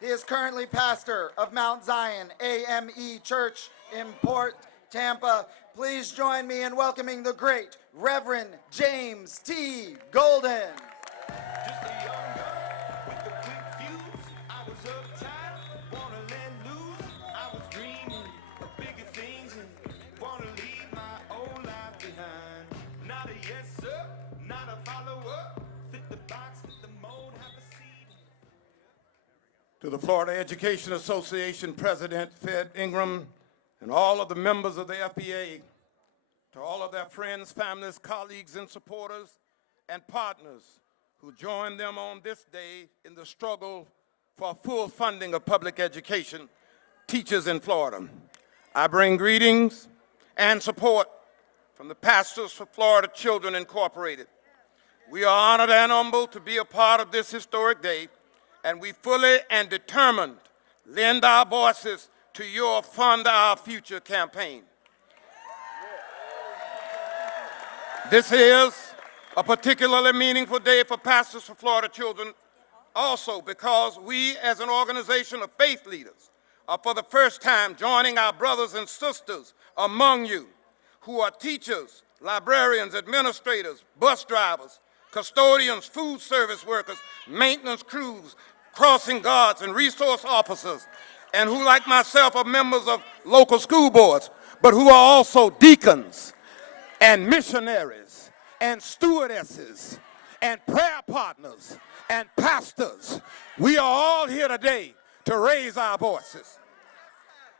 He is currently pastor of Mount Zion AME Church in Port Tampa. Please join me in welcoming the great Reverend James T. Golden. Just a young gun with a quick fuse. I was uptight, wanna let loose. I was dreaming of bigger things and wanna leave my old life behind. Not a yes sir, not a follower. Fit the box, fit the mold, have a seat. To the Florida Education Association President, Fed Ingram, and all of the members of the FEA, to all of their friends, families, colleagues, and supporters, and partners who joined them on this day in the struggle for full funding of public education, teachers in Florida. I bring greetings and support from the Pastors for Florida Children Incorporated. We are honored and humbled to be a part of this historic day, and we fully and determined lend our voices to your Fund Our Future campaign. This is a particularly meaningful day for Pastors for Florida Children, also because we as an organization of faith leaders are for the first time joining our brothers and sisters among you who are teachers, librarians, administrators, bus drivers, custodians, food service workers, maintenance crews, crossing guards, and resource officers, and who, like myself, are members of local school boards, but who are also deacons and missionaries and stewardesses and prayer partners and pastors. We are all here today to raise our voices.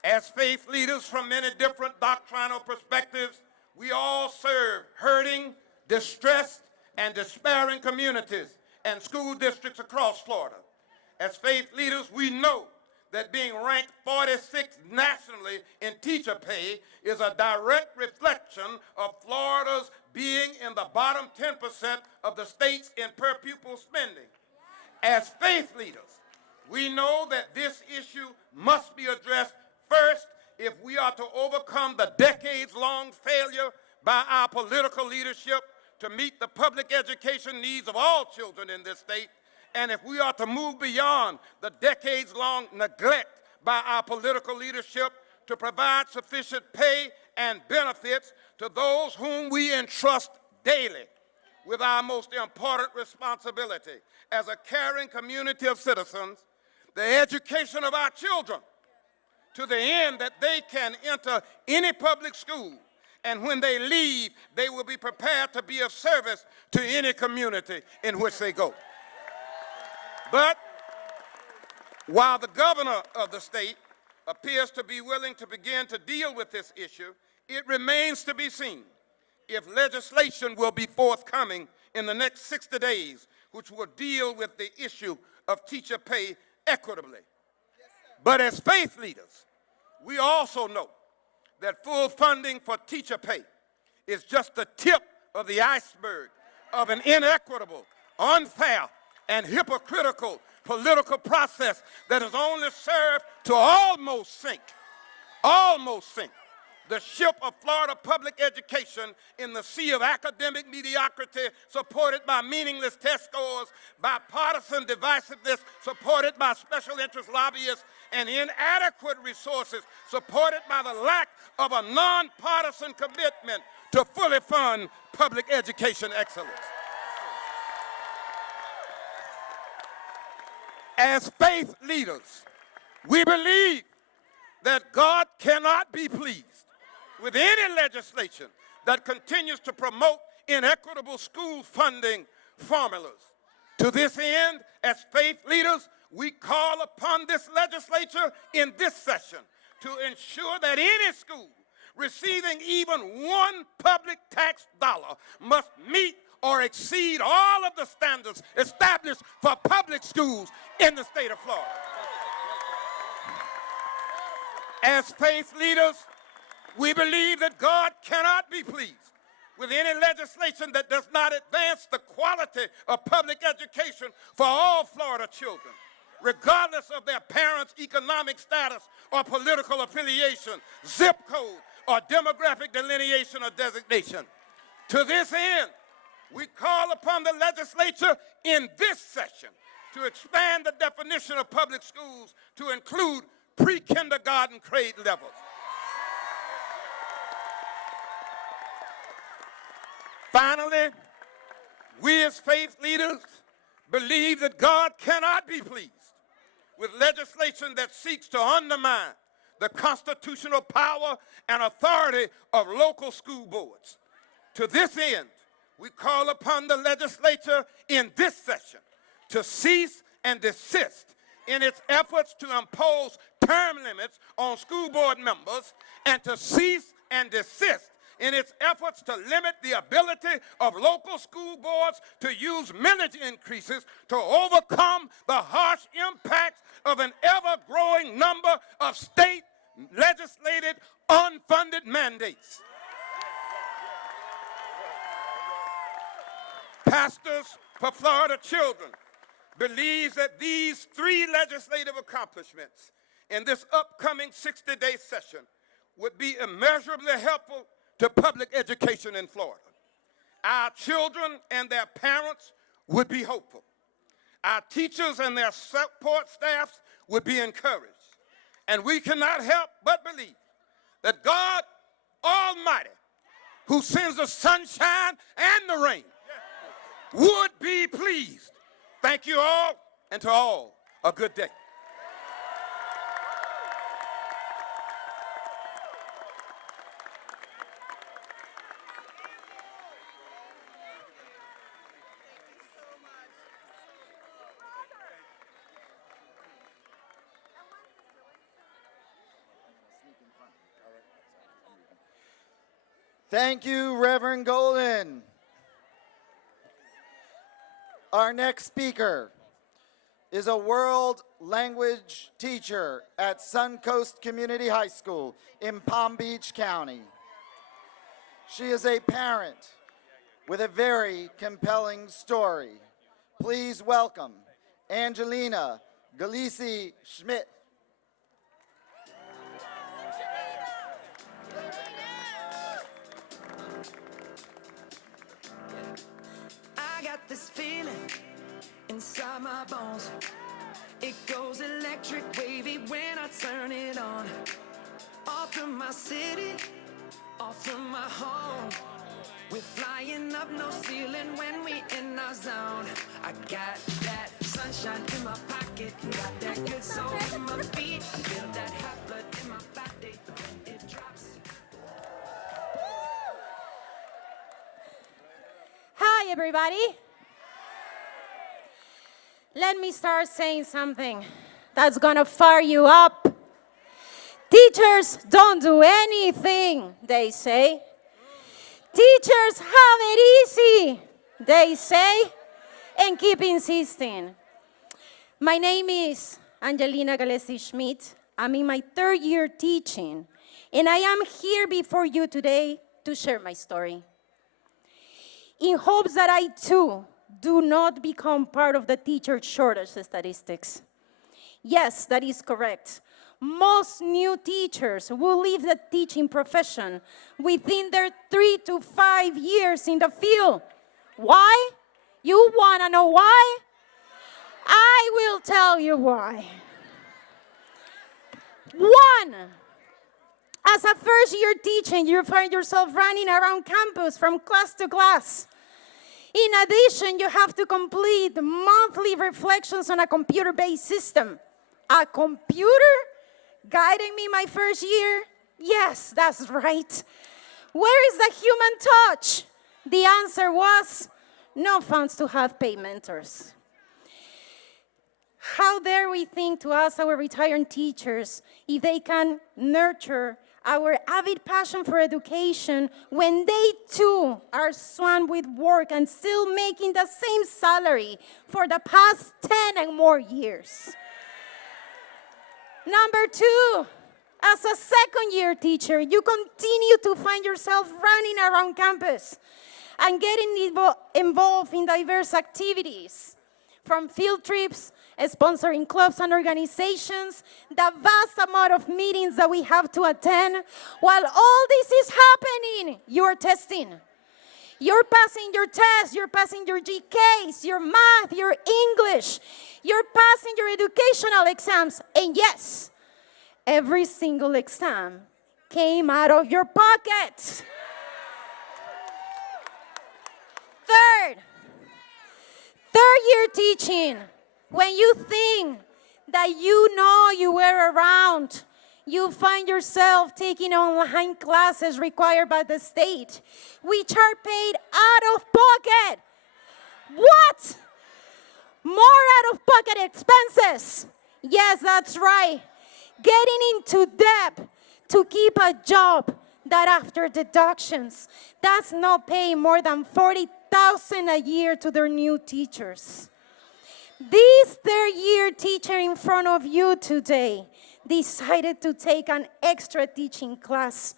As faith leaders from many different doctrinal perspectives, we all serve hurting, distressed, and despairing communities and school districts across Florida. As faith leaders, we know that being ranked 46th nationally in teacher pay is a direct reflection of Florida's being in the bottom 10% of the states in per pupil spending. As faith leaders, we know that this issue must be addressed first if we are to overcome the decades-long failure by our political leadership to meet the public education needs of all children in this state, and if we are to move beyond the decades-long neglect by our political leadership to provide sufficient pay and benefits to those whom we entrust daily with our most important responsibility as a caring community of citizens, the education of our children, to the end that they can enter any public school, and when they leave, they will be prepared to be of service to any community in which they go. But while the governor of the state appears to be willing to begin to deal with this issue, it remains to be seen if legislation will be forthcoming in the next 60 days, which will deal with the issue of teacher pay equitably. But as faith leaders, we also know that full funding for teacher pay is just the tip of the iceberg of an inequitable, unfair, and hypocritical political process that has only served to almost sink the ship of Florida public education in the sea of academic mediocrity supported by meaningless test scores, by partisan divisiveness supported by special interest lobbyists, and inadequate resources supported by the lack of a nonpartisan commitment to fully fund public education excellence. As faith leaders, we believe that God cannot be pleased with any legislation that continues to promote inequitable school funding formulas. To this end, as faith leaders, we call upon this legislature in this session to ensure that any school receiving even one public tax dollar must meet or exceed all of the standards established for public schools in the state of Florida. As faith leaders, we believe that God cannot be pleased with any legislation that does not advance the quality of public education for all Florida children, regardless of their parents' economic status or political affiliation, zip code, or demographic delineation or designation. To this end, we call upon the legislature in this session to expand the definition of public schools to include pre-kindergarten grade levels. Finally, we as faith leaders believe that God cannot be pleased with legislation that seeks to undermine the constitutional power and authority of local school boards. To this end, we call upon the legislature in this session to cease and desist in its efforts to impose term limits on school board members and to cease and desist in its efforts to limit the ability of local school boards to use millage increases to overcome the harsh impacts of an ever-growing number of state legislated unfunded mandates. Pastors for Florida Children believes that these three legislative accomplishments in this upcoming 60-day session would be immeasurably helpful to public education in Florida. Our children and their parents would be hopeful. Our teachers and their support staffs would be encouraged. And we cannot help but believe that God Almighty, who sends the sunshine and the rain, would be pleased. Thank you all, and to all, a good day. Thank you, Reverend Golden. Our next speaker is a world language teacher at Suncoast Community High School in Palm Beach County. She is a parent with a very compelling story. Please welcome Angelina Galisi Schmidt. I got this feeling inside my bones. It goes electric wavy when I turn it on. Off from my city, off from my home. We're flying up, no ceiling when we in our zone. I got that sunshine in my pocket, got that good soul in my feet. I feel that hot blood in my body when it drops. Hi, everybody. Let me start saying something that's gonna fire you up. Teachers don't do anything, they say. Teachers have it easy, they say, and keep insisting. My name is Angelina Galesi Schmidt. I'm in my third year teaching, and I am here before you today to share my story, in hopes that I too do not become part of the teacher shortage statistics. Yes, that is correct. Most new teachers will leave the teaching profession within their 3 to 5 years in the field. Why? You wanna know why? I will tell you why. One, as a first year teaching, you find yourself running around campus from class to class. In addition, you have to complete monthly reflections on a computer-based system. A computer guiding me my first year? Yes, that's right. Where is the human touch? The answer was, no funds to have paid mentors. How dare we think to ask our retired teachers if they can nurture our avid passion for education when they too are swamped with work and still making the same salary for the past 10 and more years. Number two, As a second-year teacher, you continue to find yourself running around campus and getting involved in diverse activities, from field trips, sponsoring clubs and organizations, the vast amount of meetings that we have to attend. While all this is happening, you're testing. You're passing your tests, you're passing your GKs, your math, your English, you're passing your educational exams, and yes, every single exam came out of your pocket. Third-year teaching, when you think that you know you were around, you find yourself taking online classes required by the state, which are paid out of pocket. What? More out-of-pocket expenses. Yes, that's right. Getting into debt to keep a job that after deductions does not pay more than $40,000 a year to their new teachers. This third-year teacher in front of you today decided to take an extra teaching class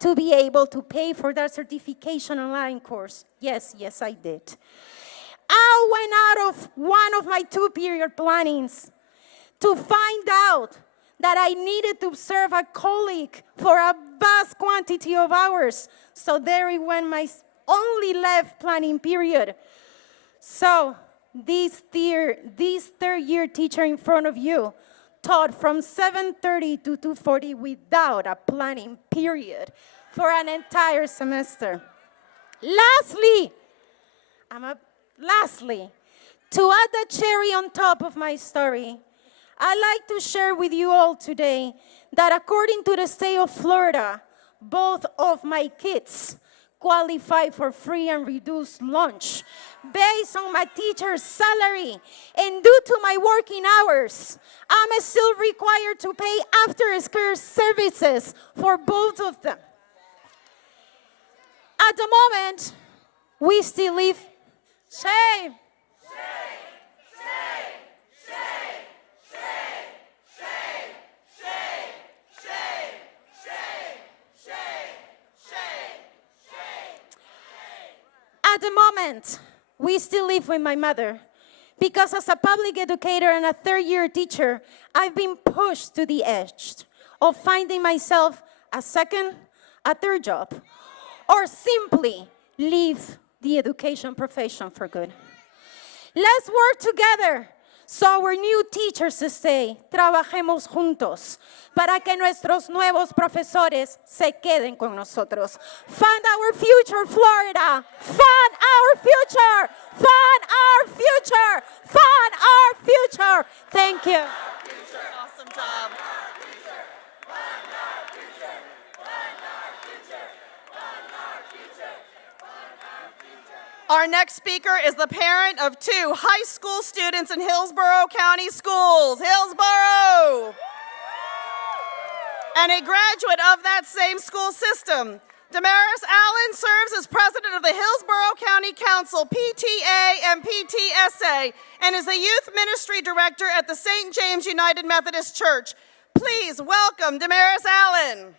to be able to pay for that certification online course. Yes, I did. I went out of one of my 2-period plannings to find out that I needed to serve a colleague for a vast quantity of hours. So there it went my only left planning period. So this third-year teacher in front of you taught from 7:30 to 2:40 without a planning period for an entire semester. Lastly, to add the cherry on top of my story, I'd like to share with you all today that according to the state of Florida, both of my kids qualify for free and reduced lunch based on my teacher's salary, and due to my working hours, I'm still required to pay after-school services for both of them. At the moment, we still live shame. At the moment, we still live with my mother because as a public educator and a third-year teacher, I've been pushed to the edge of finding myself a third job, or simply leave the education profession for good. Let's work together so our new teachers stay. Trabajemos juntos para que nuestros nuevos profesores se queden con nosotros. Fund our future, Florida. Fund our future. Fund our future. Fund our future. Thank you. Awesome job. Our next speaker is the parent of 2 high school students in Hillsborough County Schools. Hillsborough! And a graduate of that same school system. Damaris Allen serves as president of the Hillsborough County Council, PTA and PTSA, and is the youth ministry director at the St. James United Methodist Church. Please welcome Damaris Allen.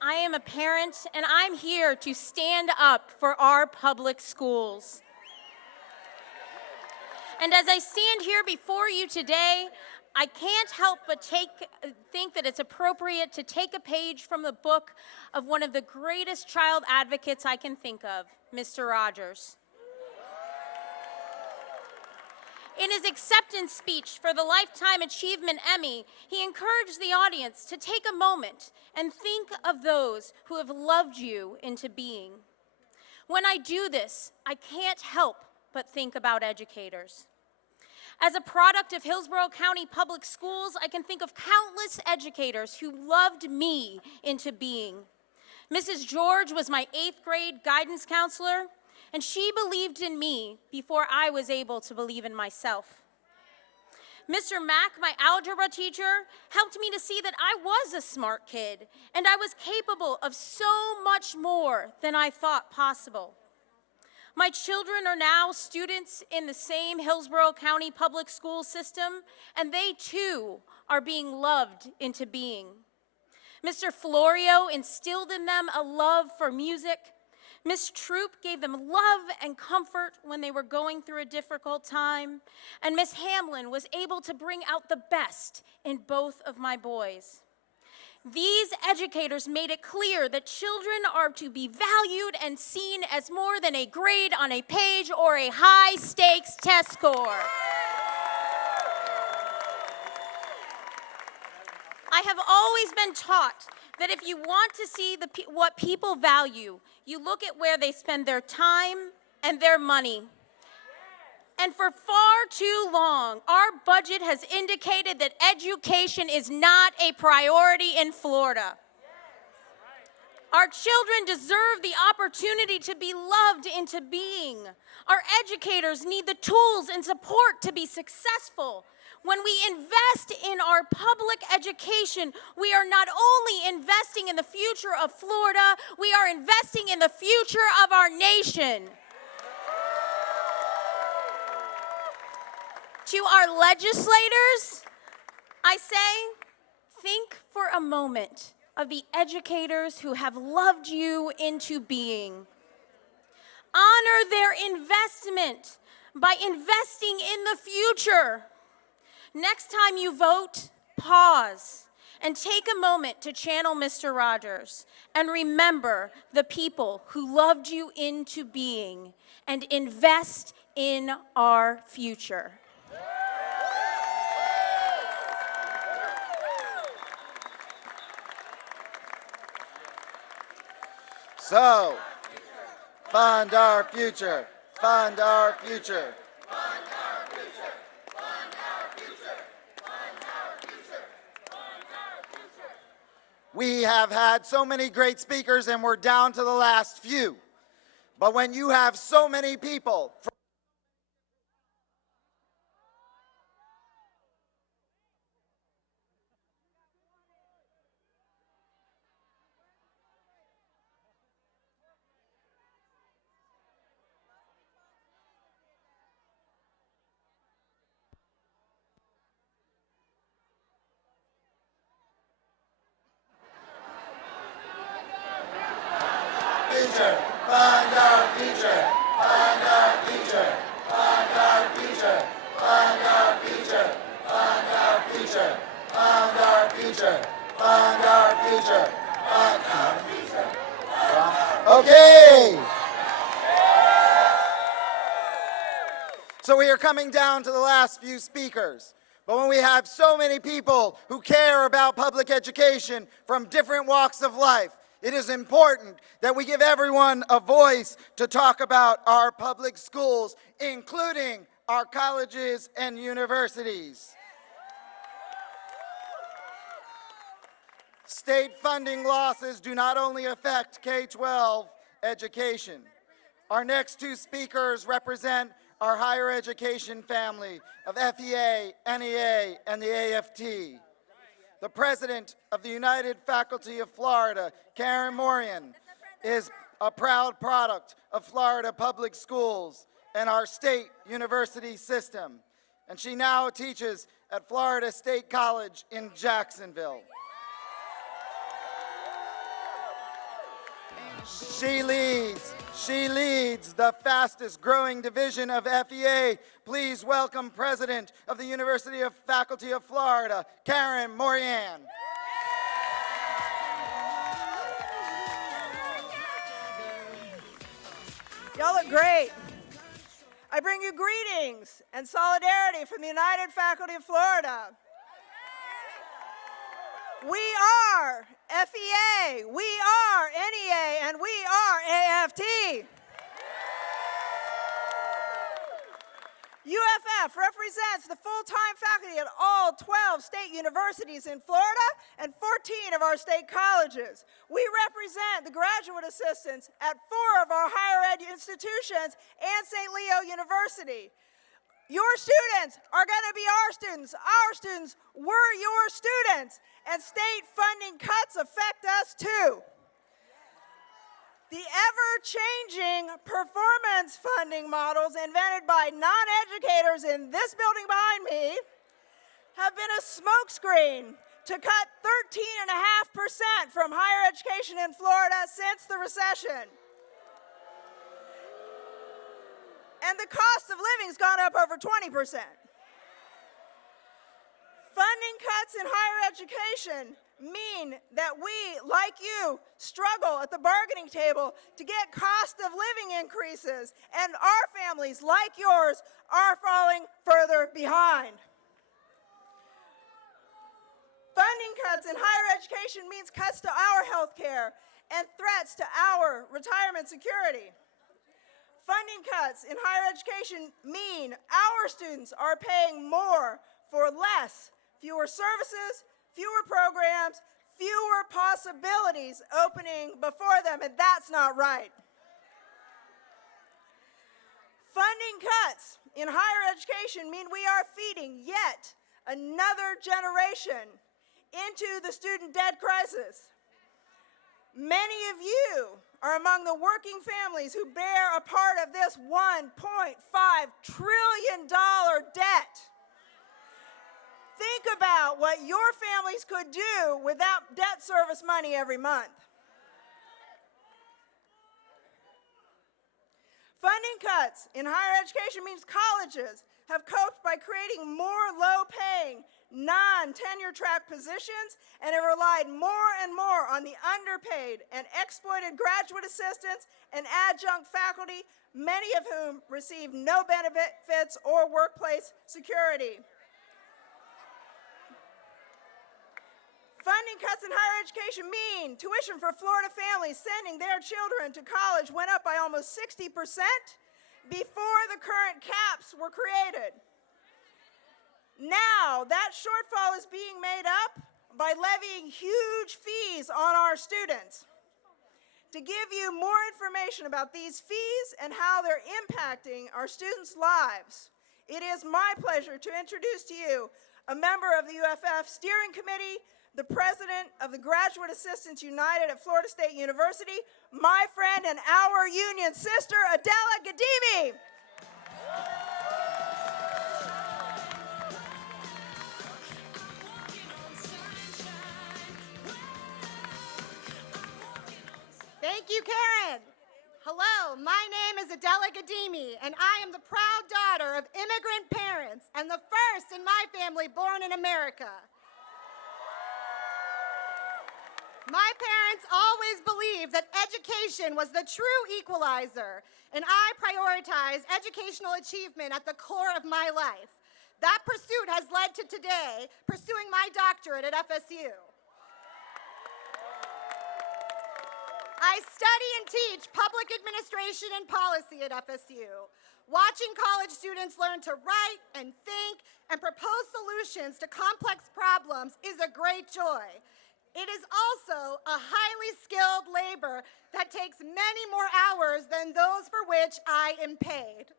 I am a parent, and I'm here to stand up for our public schools. And as I stand here before you today, I can't help but think that it's appropriate to take a page from the book of one of the greatest child advocates I can think of, Mr. Rogers. In his acceptance speech for the Lifetime Achievement Emmy, he encouraged the audience to take a moment and think of those who have loved you into being. When I do this, I can't help but think about educators. As a product of Hillsborough County Public Schools, I can think of countless educators who loved me into being. Mrs. George was my 8th grade guidance counselor, and she believed in me before I was able to believe in myself. Mr. Mack, my algebra teacher, helped me to see that I was a smart kid and I was capable of so much more than I thought possible. My children are now students in the same Hillsborough County public school system, and they too are being loved into being. Mr. Florio instilled in them a love for music. Miss Troop gave them love and comfort when they were going through a difficult time. And Miss Hamlin was able to bring out the best in both of my boys. These educators made it clear that children are to be valued and seen as more than a grade on a page or a high-stakes test score. I have always been taught that if you want to see what people value, you look at where they spend their time and their money. And for far too long, our budget has indicated that education is not a priority in Florida. Our children deserve the opportunity to be loved into being. Our educators need the tools and support to be successful. When we invest in our public education, we are not only investing in the future of Florida, we are investing in the future of our nation. To our legislators, I say, think for a moment of the educators who have loved you into being. Honor their investment by investing in the future. Next time you vote, pause and take a moment to channel Mr. Rogers and remember the people who loved you into being and invest in our future. So, fund our future, fund our future. We have had so many great speakers and we're down to the last few. But when you have so many people future, fund our future, fund our future, fund our future, fund our future, fund our future, fund our future, fund our future, fund our future. Okay. So we are coming down to the last few speakers. But when we have so many people who care about public education from different walks of life, it is important that we give everyone a voice to talk about our public schools, including our colleges and universities. State funding losses do not only affect K-12 education. Our next two speakers represent our higher education family of FEA, NEA, and the AFT. The president of the United Faculty of Florida, Karen Morian, is a proud product of Florida public schools and our state university system. And she now teaches at Florida State College in Jacksonville. She leads the fastest growing division of FEA. Please welcome President of the University of Faculty of Florida, Karen Morian. Y'all look great. I bring you greetings and solidarity from the United Faculty of Florida. We are FEA, we are NEA, and we are AFT. UFF represents the full-time faculty at all 12 state universities in Florida and 14 of our state colleges. We represent the graduate assistants at 4 of our higher ed institutions and St. Leo University. Your students are going to be our students. Our students were your students. And state funding cuts affect us too. The ever-changing performance funding models invented by non-educators in this building behind me have been a smokescreen to cut 13.5% from higher education in Florida since the recession. And the cost of living's gone up over 20%. Funding cuts in higher education mean that we, like you, struggle at the bargaining table to get cost of living increases, and our families, like yours, are falling further behind. Funding cuts in higher education means cuts to our health care and threats to our retirement security. Funding cuts in higher education mean our students are paying more for less, fewer services, fewer programs, fewer possibilities opening before them, and that's not right. Funding cuts in higher education mean we are feeding yet another generation into the student debt crisis. Many of you are among the working families who bear a part of this $1.5 trillion debt. Think about what your families could do without debt service money every month. Funding cuts in higher education means colleges have coped by creating more low-paying, non-tenure track positions and have relied more and more on the underpaid and exploited graduate assistants and adjunct faculty, many of whom receive no benefits or workplace security. Funding cuts in higher education mean tuition for Florida families sending their children to college went up by almost 60% before the current caps were created. Now, that shortfall is being made up by levying huge fees on our students. To give you more information about these fees and how they're impacting our students' lives, it is my pleasure to introduce to you a member of the UFF Steering Committee, the president of the Graduate Assistants United at Florida State University, my friend and our union sister, Adela Gadimi. Thank you, Karen. Hello, my name is Adela Gadimi, and I am the proud daughter of immigrant parents and the first in my family born in America. My parents always believed that education was the true equalizer, and I prioritize educational achievement at the core of my life. That pursuit has led to today pursuing my doctorate at FSU. I study and teach public administration and policy at FSU. Watching college students learn to write and think and propose solutions to complex problems is a great joy. It is also a highly skilled labor that takes many more hours than those for which I am paid.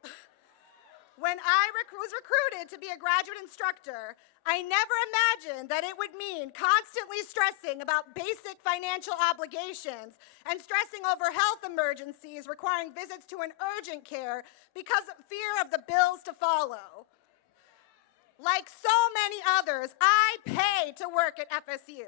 When I was recruited to be a graduate instructor, I never imagined that it would mean constantly stressing about basic financial obligations and stressing over health emergencies requiring visits to an urgent care because of fear of the bills to follow. Like so many others, I pay to work at FSU.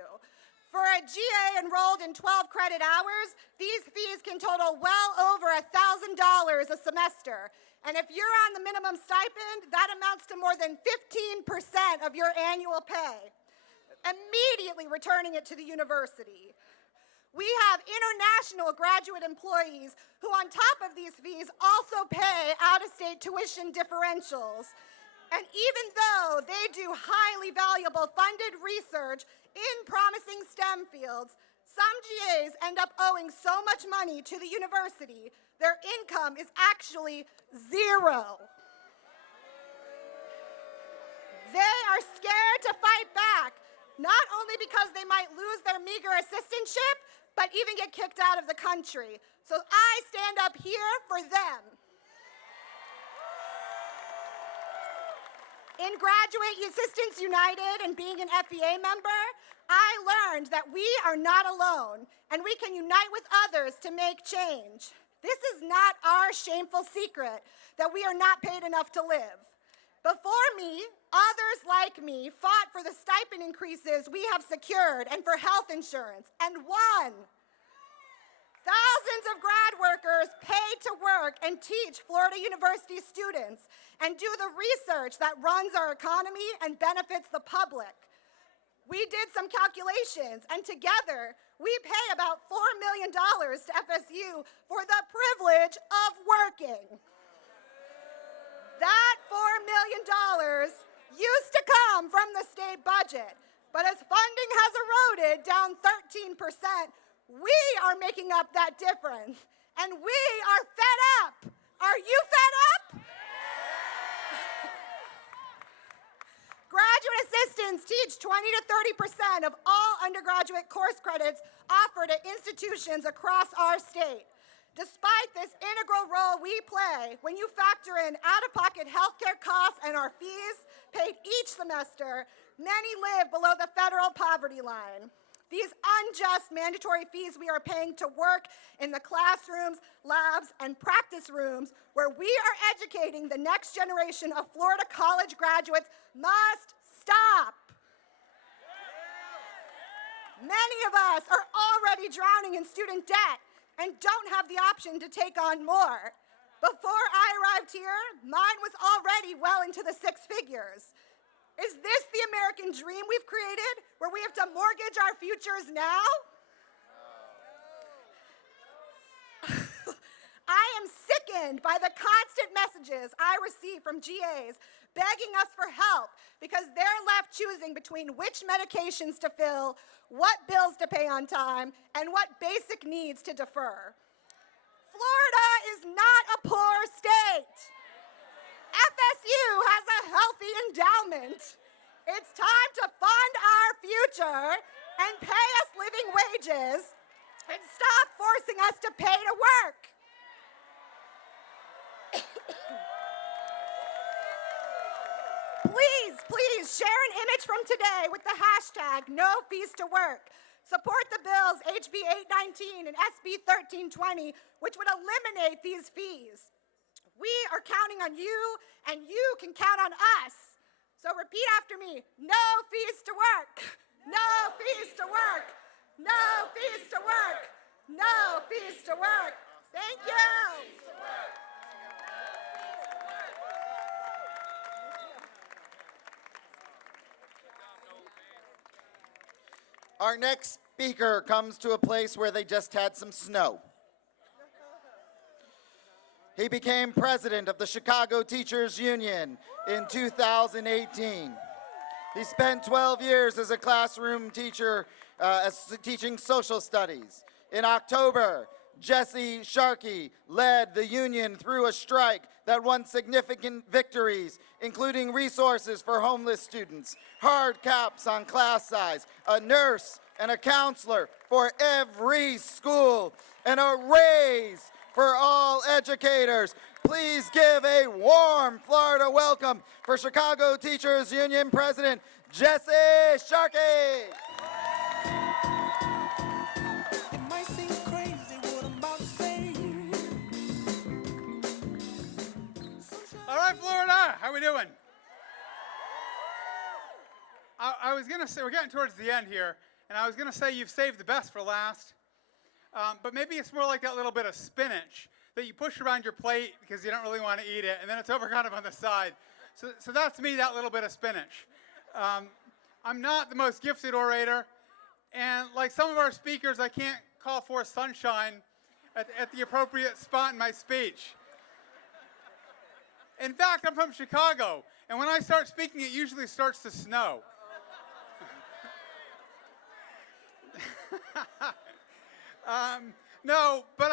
For a GA enrolled in 12 credit hours, these fees can total well over $1,000 a semester. And if you're on the minimum stipend, that amounts to more than 15% of your annual pay, immediately returning it to the university. We have international graduate employees who, on top of these fees, also pay out-of-state tuition differentials. And even though they do highly valuable funded research in promising STEM fields, some GAs end up owing so much money to the university, their income is actually zero. They are scared to fight back, not only because they might lose their meager assistantship, but even get kicked out of the country. So I stand up here for them. In Graduate Assistants United and being an FEA member, I learned that we are not alone and we can unite with others to make change. This is not our shameful secret that we are not paid enough to live. Before me, others like me fought for the stipend increases we have secured and for health insurance and won. Thousands of grad workers paid to work and teach Florida University students and do the research that runs our economy and benefits the public. We did some calculations, and together we pay about $4 million to FSU for the privilege of working. That $4 million used to come from the state budget, but as funding has eroded down 13%, we are making up that difference, and we are fed up. Are you fed up? Graduate assistants teach 20 to 30% of all undergraduate course credits offered at institutions across our state. Despite this integral role we play, when you factor in out-of-pocket healthcare costs and our fees paid each semester, many live below the federal poverty line. These unjust mandatory fees we are paying to work in the classrooms, labs, and practice rooms where we are educating the next generation of Florida college graduates must stop. Many of us are already drowning in student debt and don't have the option to take on more. Before I arrived here, mine was already well into the six figures. Is this the American dream we've created, where we have to mortgage our futures now? I am sickened by the constant messages I receive from GAs begging us for help because they're left choosing between which medications to fill, what bills to pay on time, and what basic needs to defer. Florida is not a poor state. FSU has a healthy endowment. It's time to fund our future and pay us living wages and stop forcing us to pay to work. Please share an image from today with the hashtag #NoFeesToWork. Support the bills HB 819 and SB 1320, which would eliminate these fees. We are counting on you, and you can count on us. So repeat after me: no fees to work, no fees to work, no fees to work, no fees to work. Thank you. Our next speaker comes to a place where they just had some snow. He became president of the Chicago Teachers Union in 2018. He spent 12 years as a classroom teacher, teaching social studies. In October, Jesse Sharkey led the union through a strike that won significant victories, including resources for homeless students, hard caps on class size, a nurse and a counselor for every school, and a raise for all educators. Please give a warm Florida welcome for Chicago Teachers Union President Jesse Sharkey. It might seem crazy what I'm about to say. All right, Florida, how we doing? I was gonna say, we're getting towards the end here, and I was gonna say you've saved the best for last, but maybe it's more like that little bit of spinach that you push around your plate because you don't really want to eat it, and then it's over kind of on the side. So that's me, that little bit of spinach. I'm not the most gifted orator, and like some of our speakers, I can't call for sunshine at the appropriate spot in my speech. In fact, I'm from Chicago, and when I start speaking, it usually starts to snow. No, but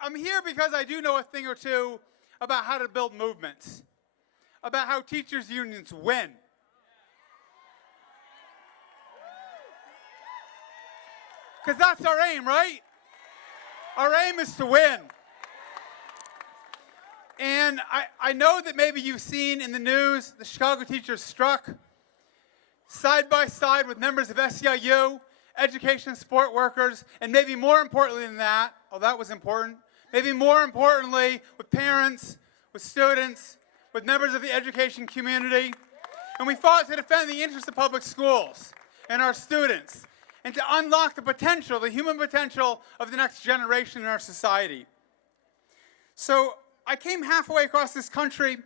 I'm here because I do know a thing or two about how to build movements, about how teachers' unions win. Because that's our aim, right? Our aim is to win. And I know that maybe you've seen in the news the Chicago teachers struck side by side with members of SEIU, education support workers, and maybe more importantly than that, oh, that was important, maybe more importantly, with parents, with students, with members of the education community. And we fought to defend the interests of public schools and our students, and to unlock the potential, the human potential of the next generation in our society. So I came halfway across this country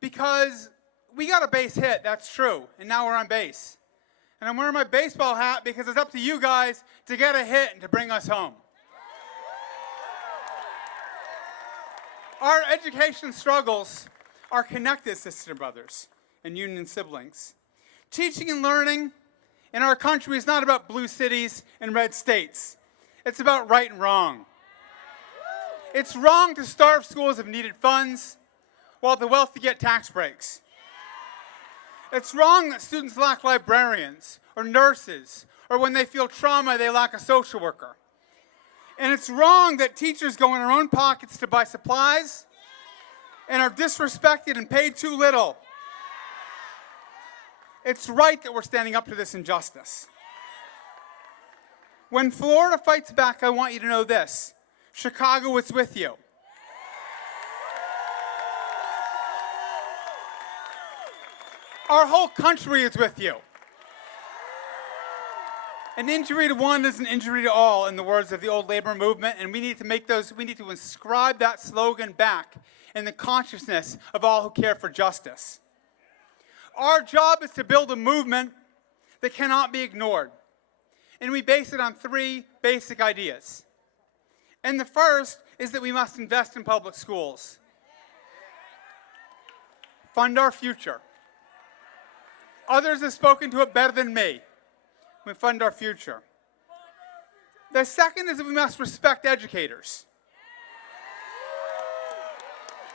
because we got a base hit, that's true, and now we're on base. And I'm wearing my baseball hat because it's up to you guys to get a hit and to bring us home. Our education struggles are connected, sisters and brothers and union siblings. Teaching and learning in our country is not about blue cities and red states. It's about right and wrong. It's wrong to starve schools of needed funds while the wealthy get tax breaks. It's wrong that students lack librarians or nurses, or when they feel trauma, they lack a social worker. And it's wrong that teachers go in their own pockets to buy supplies and are disrespected and paid too little. It's right that we're standing up to this injustice. When Florida fights back, I want you to know this: Chicago is with you. Our whole country is with you. An injury to one is an injury to all, in the words of the old labor movement, and we need to inscribe that slogan back in the consciousness of all who care for justice. Our job is to build a movement that cannot be ignored, and we base it on 3 basic ideas. And the first is that we must invest in public schools. Fund our future. Others have spoken to it better than me. We fund our future. The second is that we must respect educators.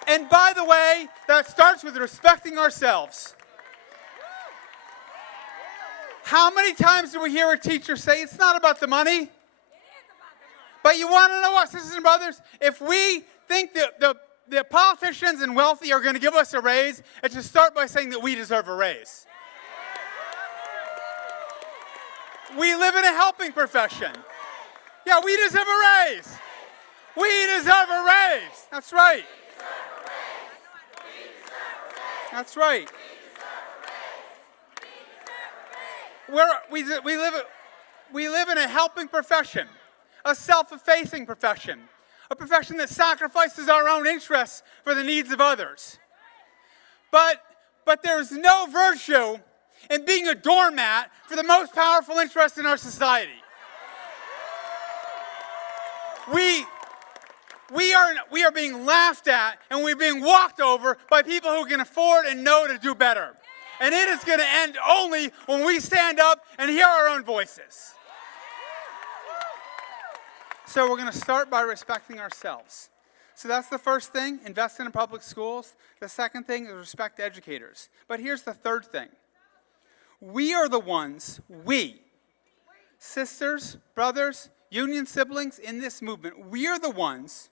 And by the way, that starts with respecting ourselves. How many times do we hear a teacher say, it's not about the money? But you want to know what, sisters and brothers? If we think that the politicians and wealthy are going to give us a raise, it should start by saying that we deserve a raise. We live in a helping profession. Yeah, we deserve a raise. We deserve a raise. That's right. That's right. We live in a helping profession, a self-effacing profession, a profession that sacrifices our own interests for the needs of others. But there's no virtue in being a doormat for the most powerful interest in our society. We are being laughed at, and we're being walked over by people who can afford and know to do better. And it is going to end only when we stand up and hear our own voices. So we're going to start by respecting ourselves. So that's the first thing, invest in public schools. The second thing is respect educators. But here's the third thing. We are the ones, sisters, brothers, union siblings in this movement, we are the ones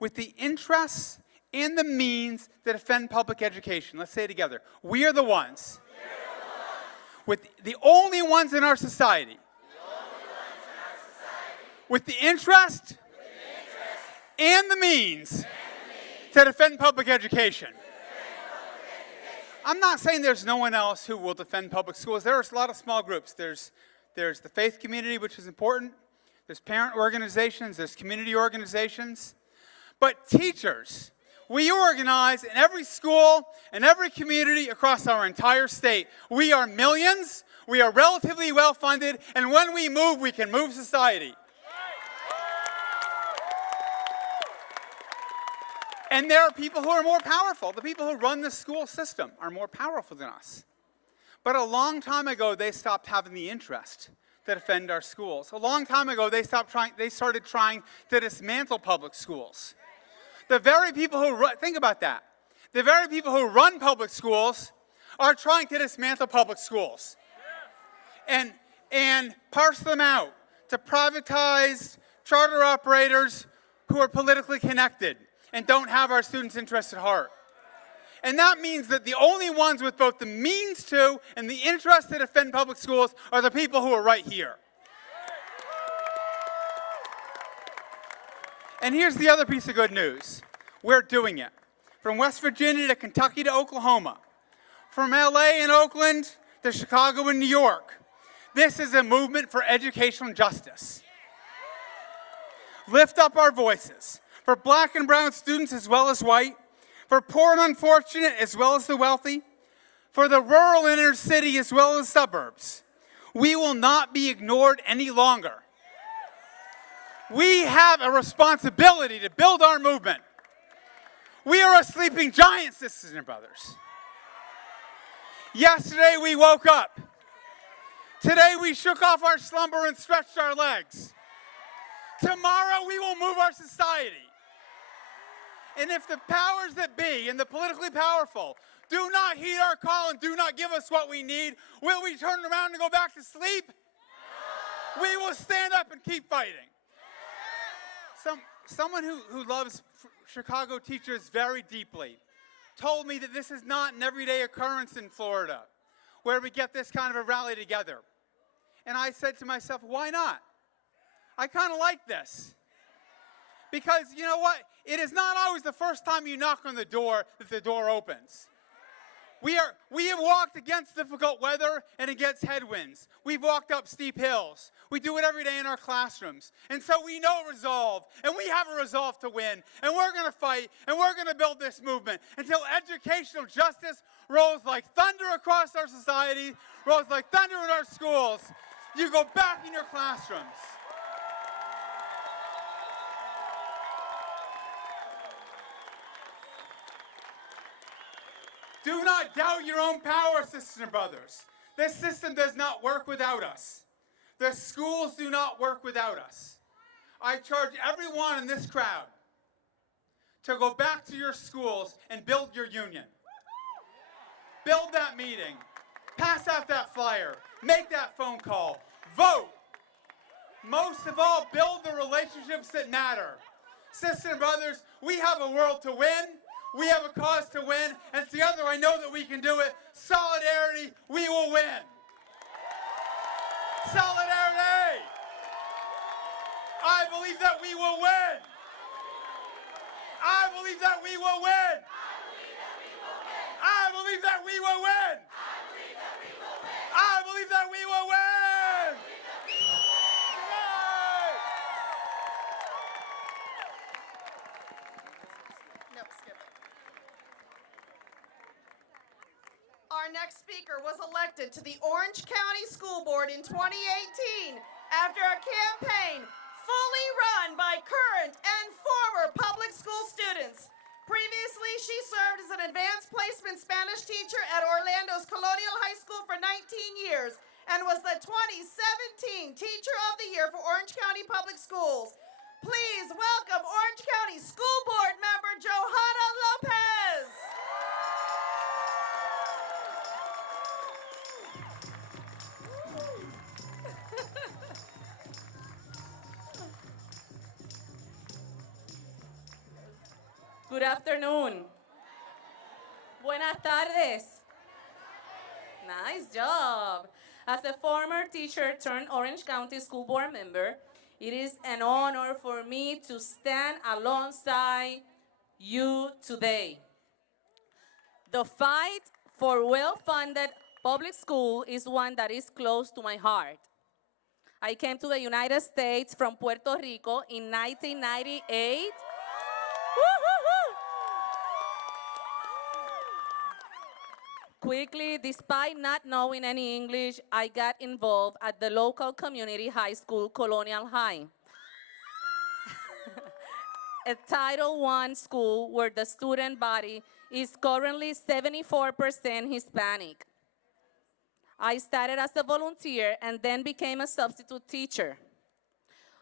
with the interests and the means that defend public education. Let's say it together. We are the ones. With the only ones in our society. With the interest and the means to defend public education. I'm not saying there's no one else who will defend public schools. There are a lot of small groups. There's the faith community, which is important. There's parent organizations. There's community organizations. But teachers, we organize in every school and every community across our entire state. We are millions. We are relatively well-funded. And when we move, we can move society. And there are people who are more powerful. The people who run the school system are more powerful than us. But a long time ago, they stopped having the interest to defend our schools. A long time ago, they started trying to dismantle public schools. The very people who think about that. The very people who run public schools are trying to dismantle public schools. And parse them out to privatized charter operators who are politically connected, and don't have our students' interests at heart. And that means that the only ones with both the means to and the interest to defend public schools are the people who are right here. And here's the other piece of good news. We're doing it. From West Virginia to Kentucky to Oklahoma. From LA and Oakland to Chicago and New York. This is a movement for educational justice. Lift up our voices. For black and brown students as well as white. For poor and unfortunate as well as the wealthy. For the rural and inner city as well as suburbs. We will not be ignored any longer. We have a responsibility to build our movement. We are a sleeping giant, sisters and brothers. Yesterday we woke up. Today we shook off our slumber and stretched our legs. Tomorrow we will move our society. And if the powers that be and the politically powerful do not heed our call and do not give us what we need, will we turn around and go back to sleep? No. We will stand up and keep fighting. Someone who loves Chicago teachers very deeply told me that this is not an everyday occurrence in Florida, where we get this kind of a rally together. And I said to myself, why not? I kind of like this. Because you know what? It is not always the first time you knock on the door that the door opens. We have walked against difficult weather and against headwinds. We've walked up steep hills. We do it every day in our classrooms. And so we know resolve, and we have a resolve to win. And we're going to fight, and we're going to build this movement until educational justice rolls like thunder across our society, rolls like thunder in our schools. You go back in your classrooms. Do not doubt your own power, sisters and brothers. This system does not work without us. The schools do not work without us. I charge everyone in this crowd to go back to your schools and build your union. Build that meeting. Pass out that flyer. Make that phone call. Vote. Most of all, build the relationships that matter. Sisters and brothers, we have a world to win. We have a cause to win, and together I know that we can do it. Solidarity, we will win. Solidarity! I believe that we will win. I believe that we will win. I believe that we will win. I believe that we will win. Our next speaker was elected to the Orange County School Board in 2018 after a campaign fully run by current and former public school students. Previously, she served as an advanced placement Spanish teacher at Orlando's Colonial High School for 19 years and was the 2017 Teacher of the Year for Orange County Public Schools. Please welcome Orange County School Board member Johanna Lopez. Good afternoon. Buenas tardes. Nice job. As a former teacher turned Orange County School Board member, it is an honor for me to stand alongside you today. The fight for well-funded public school is one that is close to my heart. I came to the United States from Puerto Rico in 1998. Quickly, despite not knowing any English, I got involved at the local community high school, Colonial High, a Title I school where the student body is currently 74% Hispanic. I started as a volunteer and then became a substitute teacher,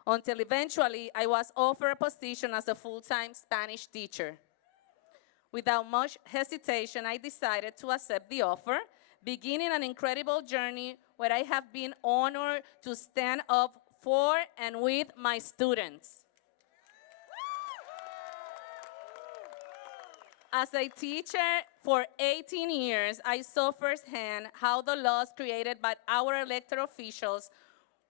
until eventually I was offered a position as a full-time Spanish teacher. Without much hesitation, I decided to accept the offer, beginning an incredible journey where I have been honored to stand up for and with my students. As a teacher for 18 years, I saw firsthand how the laws created by our elected officials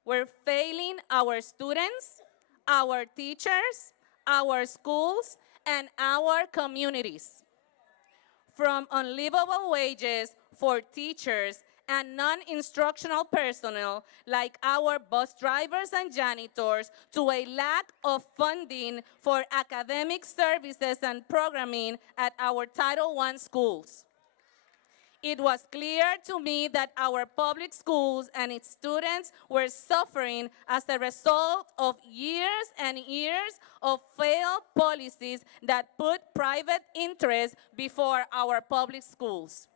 were failing our students, our teachers, our schools, and our communities. From unlivable wages for teachers and non-instructional personnel like our bus drivers and janitors, to a lack of funding for academic services and programming at our Title I schools. It was clear to me that our public schools and its students were suffering as a result of years and years of failed policies that put private interests before our public schools.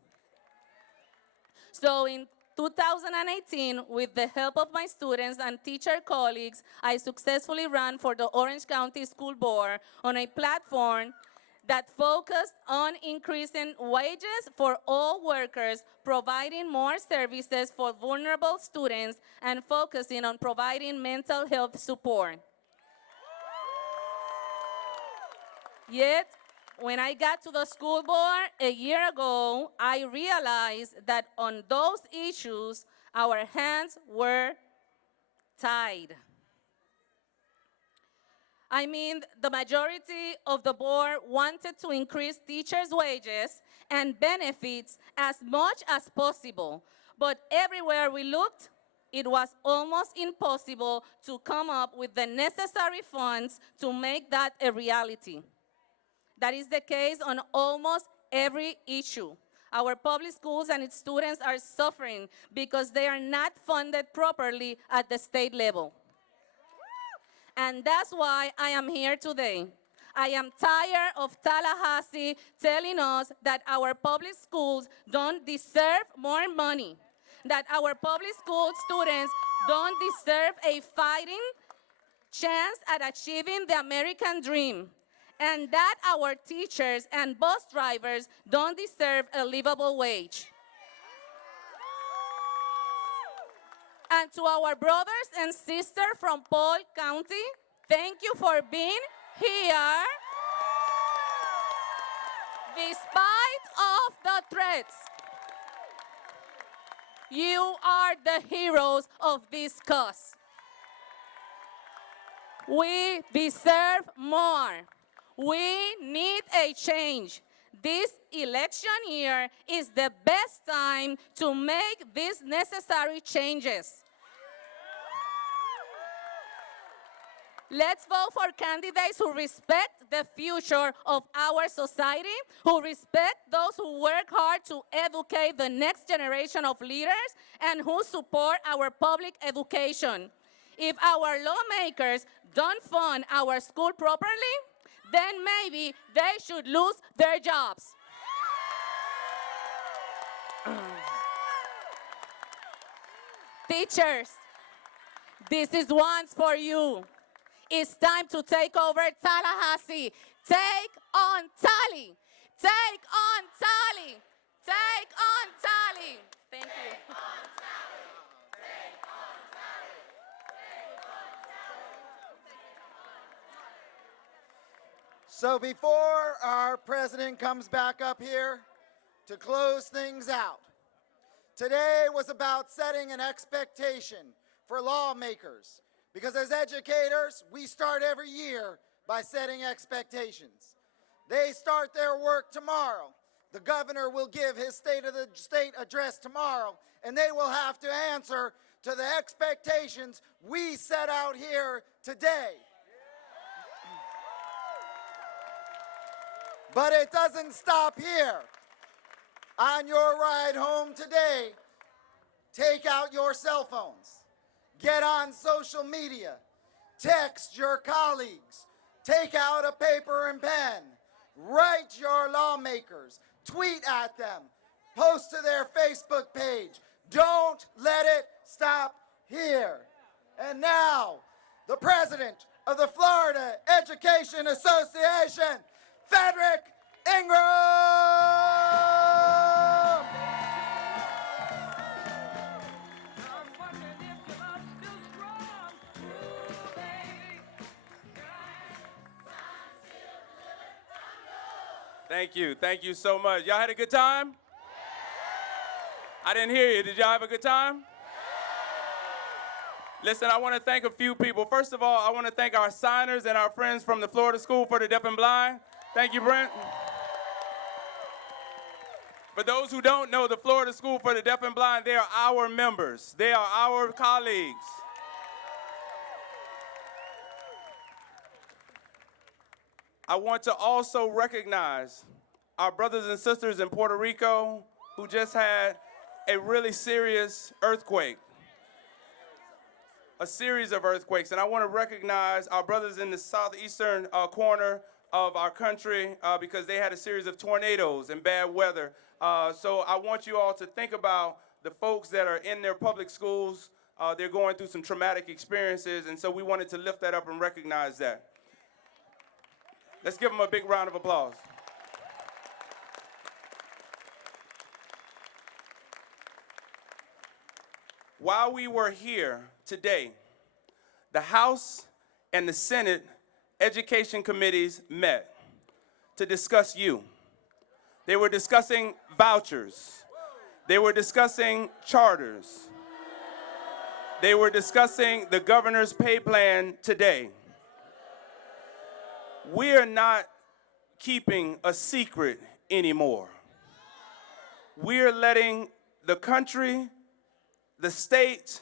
So in 2018, with the help of my students and teacher colleagues, I successfully ran for the Orange County School Board on a platform that focused on increasing wages for all workers, providing more services for vulnerable students, and focusing on providing mental health support. Yet, when I got to the school board a year ago, I realized that on those issues, our hands were tied. I mean, the majority of the board wanted to increase teachers' wages and benefits as much as possible. But everywhere we looked, it was almost impossible to come up with the necessary funds to make that a reality. That is the case on almost every issue. Our public schools and its students are suffering because they are not funded properly at the state level. And that's why I am here today. I am tired of Tallahassee telling us that our public schools don't deserve more money, that our public school students don't deserve a fighting chance at achieving the American dream, and that our teachers and bus drivers don't deserve a livable wage. And to our brothers and sisters from Polk County, thank you for being here despite of the threats. You are the heroes of this cause. We deserve more. We need a change. This election year is the best time to make these necessary changes. Let's vote for candidates who respect the future of our society, who respect those who work hard to educate the next generation of leaders, and who support our public education. If our lawmakers don't fund our school properly, then maybe they should lose their jobs. Teachers, this is once for you. It's time to take over Tallahassee. Take on Tally. Take on Tally. Take on Tally. Thank you. So before our president comes back up here to close things out, today was about setting an expectation for lawmakers. Because as educators, we start every year by setting expectations. They start their work tomorrow. The governor will give his State of the State address tomorrow, and they will have to answer to the expectations we set out here today. But it doesn't stop here. On your ride home today, take out your cell phones. Get on social media. Text your colleagues. Take out a paper and pen. Write your lawmakers. Tweet at them. Post to their Facebook page. Don't let it stop here. And now, the president of the Florida Education Association, Frederick Ingram! Thank you. Thank you so much. Y'all had a good time? I didn't hear you. Did y'all have a good time? Listen, I want to thank a few people. First of all, I want to thank our signers and our friends from the Florida School for the Deaf and Blind. Thank you, Brent. For those who don't know, the Florida School for the Deaf and Blind, they are our members. They are our colleagues. I want to also recognize our brothers and sisters in Puerto Rico who just had a really serious earthquake, a series of earthquakes. And I want to recognize our brothers in the southeastern corner of our country because they had a series of tornadoes and bad weather. So I want you all to think about the folks that are in their public schools. They're going through some traumatic experiences, and so we wanted to lift that up and recognize that. Let's give them a big round of applause. While we were here today, the House and the Senate Education Committees met to discuss you. They were discussing vouchers. They were discussing charters. They were discussing the governor's pay plan today. We are not keeping a secret anymore. We are letting the country, the state,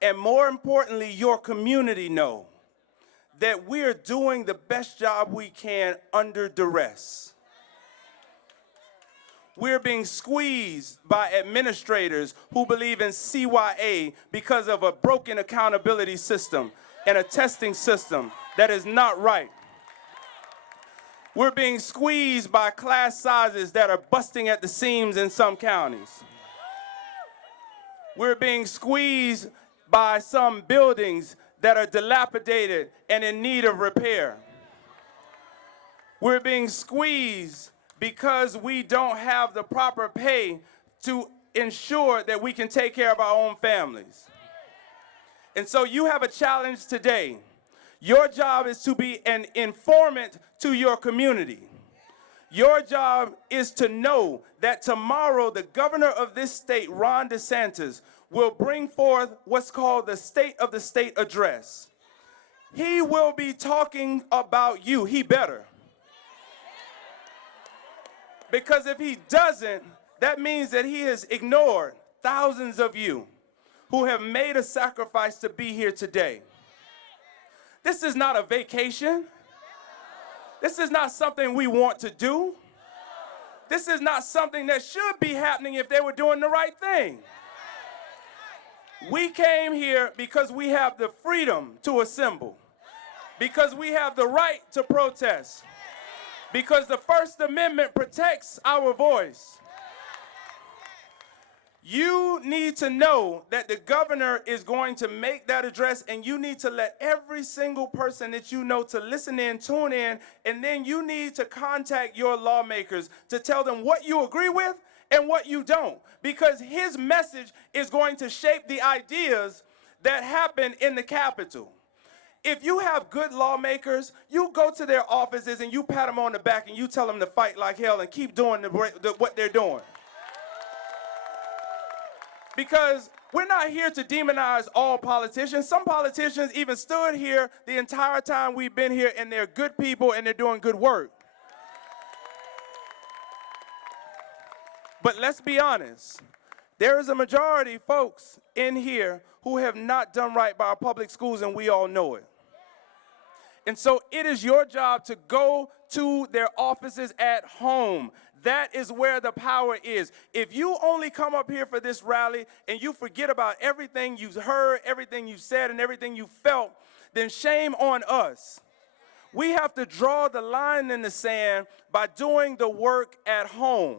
and more importantly, your community know that we are doing the best job we can under duress. We're being squeezed by administrators who believe in CYA because of a broken accountability system and a testing system that is not right. We're being squeezed by class sizes that are busting at the seams in some counties. We're being squeezed by some buildings that are dilapidated and in need of repair. We're being squeezed because we don't have the proper pay to ensure that we can take care of our own families. And so you have a challenge today. Your job is to be an informant to your community. Your job is to know that tomorrow the governor of this state, Ron DeSantis, will bring forth what's called the State of the State Address. He will be talking about you. He better. Because if he doesn't, that means that he has ignored thousands of you who have made a sacrifice to be here today. This is not a vacation. This is not something we want to do. This is not something that should be happening if they were doing the right thing. We came here because we have the freedom to assemble, because we have the right to protest, because the First Amendment protects our voice. You need to know that the governor is going to make that address, and you need to let every single person that you know to listen in, tune in, and then you need to contact your lawmakers to tell them what you agree with and what you don't, because his message is going to shape the ideas that happen in the Capitol. If you have good lawmakers, you go to their offices and you pat them on the back and you tell them to fight like hell and keep doing what they're doing. Because we're not here to demonize all politicians. Some politicians even stood here the entire time we've been here, and they're good people and they're doing good work. But let's be honest. There is a majority, folks, in here who have not done right by our public schools, and we all know it. And so it is your job to go to their offices at home. That is where the power is. If you only come up here for this rally and you forget about everything you've heard, everything you've said, and everything you felt, then shame on us. We have to draw the line in the sand by doing the work at home.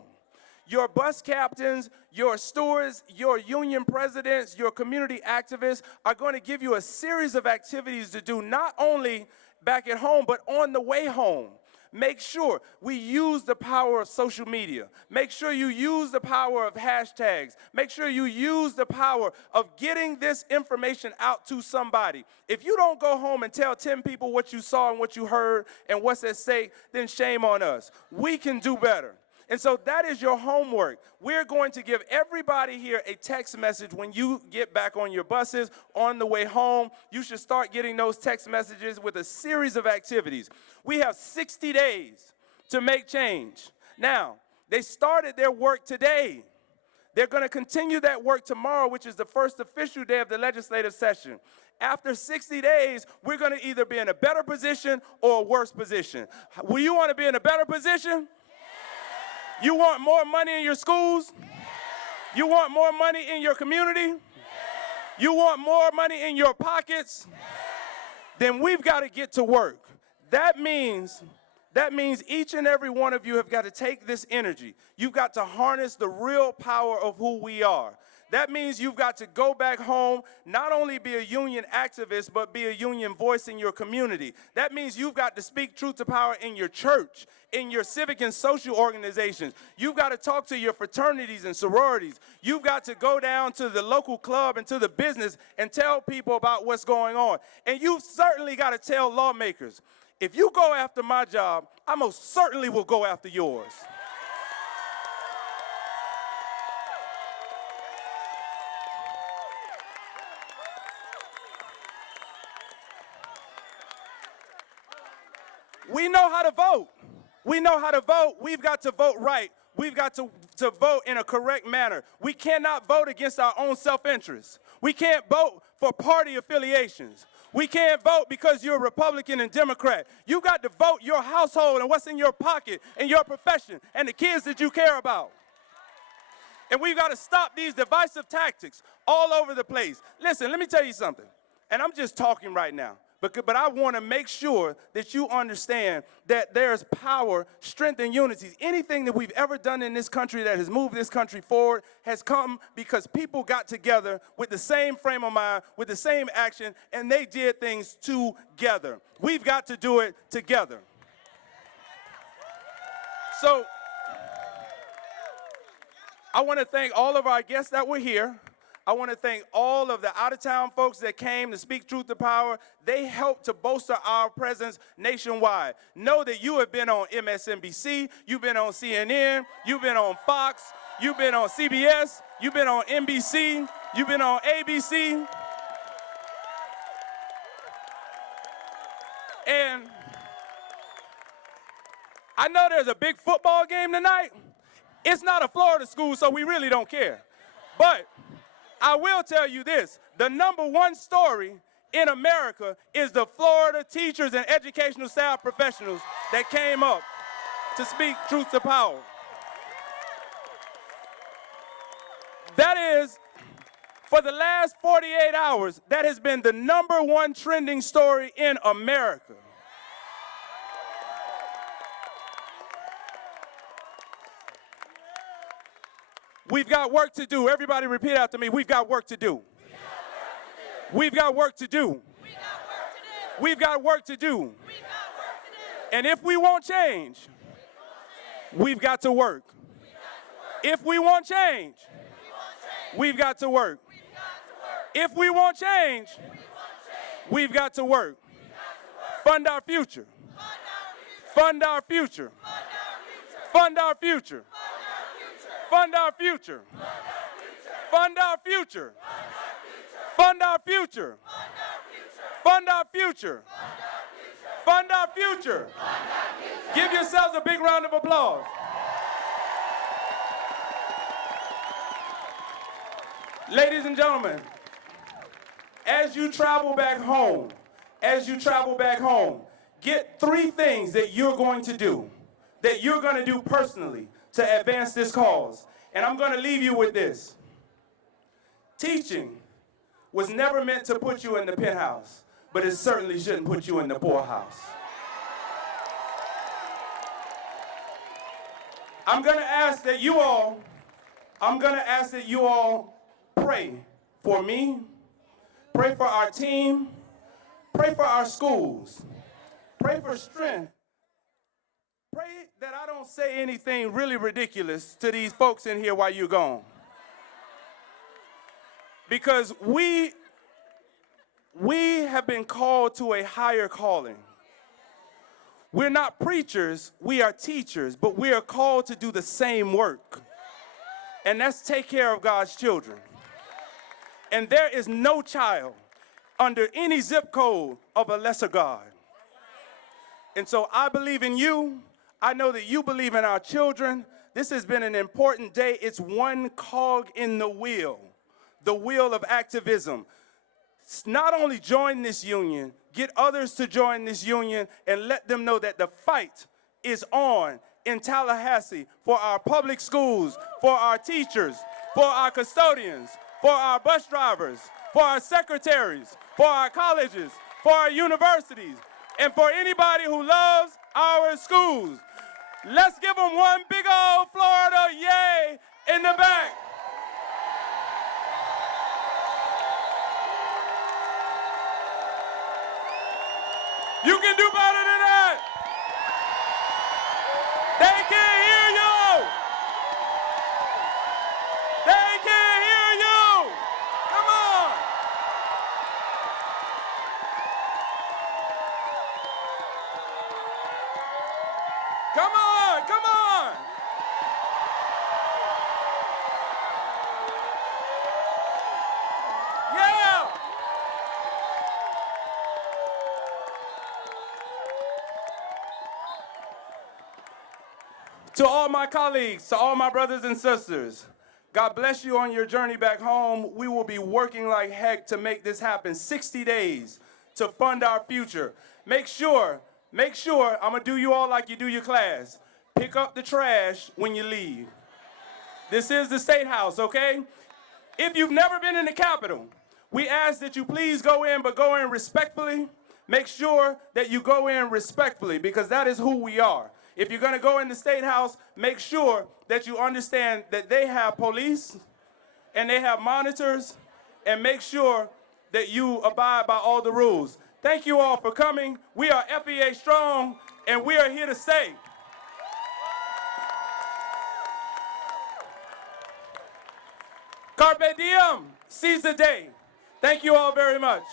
Your bus captains, your stewards, your union presidents, your community activists are going to give you a series of activities to do, not only back at home, but on the way home. Make sure we use the power of social media. Make sure you use the power of hashtags. Make sure you use the power of getting this information out to somebody. If you don't go home and tell 10 people what you saw and what you heard and what's at stake, then shame on us. We can do better. And so that is your homework. We're going to give everybody here a text message when you get back on your buses, on the way home. You should start getting those text messages with a series of activities. We have 60 days to make change. Now, they started their work today. They're going to continue that work tomorrow, which is the first official day of the legislative session. After 60 days, we're going to either be in a better position or a worse position. Will you want to be in a better position? You want more money in your schools? You want more money in your community? You want more money in your pockets? Then we've got to get to work. That means each and every one of you have got to take this energy. You've got to harness the real power of who we are. That means you've got to go back home, not only be a union activist, but be a union voice in your community. That means you've got to speak truth to power in your church, in your civic and social organizations. You've got to talk to your fraternities and sororities. You've got to go down to the local club and to the business and tell people about what's going on. And you've certainly got to tell lawmakers, if you go after my job, I most certainly will go after yours. We know how to vote. We know how to vote. We've got to vote right. We've got to vote in a correct manner. We cannot vote against our own self-interest. We can't vote for party affiliations. We can't vote because you're Republican and Democrat. You got to vote your household and what's in your pocket and your profession and the kids that you care about. And we've got to stop these divisive tactics all over the place. Listen, let me tell you something. And I'm just talking right now. But I want to make sure that you understand that there's power, strength, and unity. Anything that we've ever done in this country that has moved this country forward has come because people got together with the same frame of mind, with the same action, and they did things together. We've got to do it together. So I want to thank all of our guests that were here. I want to thank all of the out-of-town folks that came to speak truth to power. They helped to bolster our presence nationwide. Know that you have been on MSNBC, you've been on CNN, you've been on Fox, you've been on CBS, you've been on NBC, you've been on ABC. And I know there's a big football game tonight. It's not a Florida school, so we really don't care. But I will tell you this, the #1 story in America is the Florida teachers and educational staff professionals that came up to speak truth to power. That is, for the last 48 hours, that has been the #1 trending story in America. We've got work to do. Everybody repeat after me. We've got work to do. We've got work to do. We've got work to do. And if we want change, we've got to work. If we want change, we've got to work. If we want change, we've got to work. Fund our future. Fund our future. Fund our future. Fund our future. Fund our future. Fund our future. Fund our future. Fund our future. Give yourselves a big round of applause. Ladies and gentlemen, as you travel back home, get 3 things that you're going to do, personally, to advance this cause. And I'm going to leave you with this. Teaching was never meant to put you in the penthouse, but it certainly shouldn't put you in the poorhouse. I'm going to ask that you all pray for me, pray for our team, pray for our schools, pray for strength Pray that I don't say anything really ridiculous to these folks in here while you're gone. Because we have been called to a higher calling. We're not preachers, we are teachers, but we are called to do the same work. And that's take care of God's children. And there is no child under any zip code of a lesser God. And so I believe in you. I know that you believe in our children. This has been an important day. It's one cog in the wheel of activism. Not only join this union, get others to join this union and let them know that the fight is on in Tallahassee for our public schools, for our teachers, for our custodians, for our bus drivers, for our secretaries, for our colleges, for our universities, and for anybody who loves our schools. Let's give them one big old Florida yay in the back. You can do better than that. They can't hear you. They can't hear you. Come on. Come on, come on. Yeah. To all my colleagues, to all my brothers and sisters, God bless you on your journey back home. We will be working like heck to make this happen. 60 days to fund our future. Make sure, I'm gonna do you all like you do your class. Pick up the trash when you leave. This is the State House, okay? If you've never been in the Capitol, we ask that you please go in, but go in respectfully. Make sure that you go in respectfully, because that is who we are. If you're gonna go in the State House, make sure that you understand that they have police and they have monitors, and make sure that you abide by all the rules. Thank you all for coming. We are FEA Strong, and we are here to stay. Carpe diem, seize the day. Thank you all very much.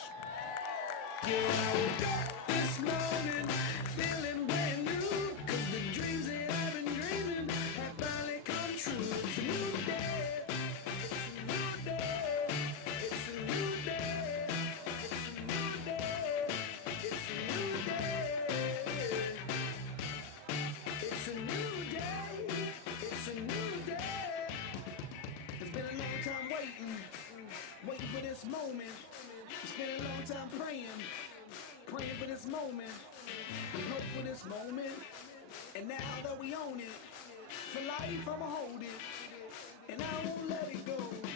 Waiting for this moment. It's been a long time praying for this moment. We hope for this moment. And now that we own it, for life I'ma hold it. And I won't let it go.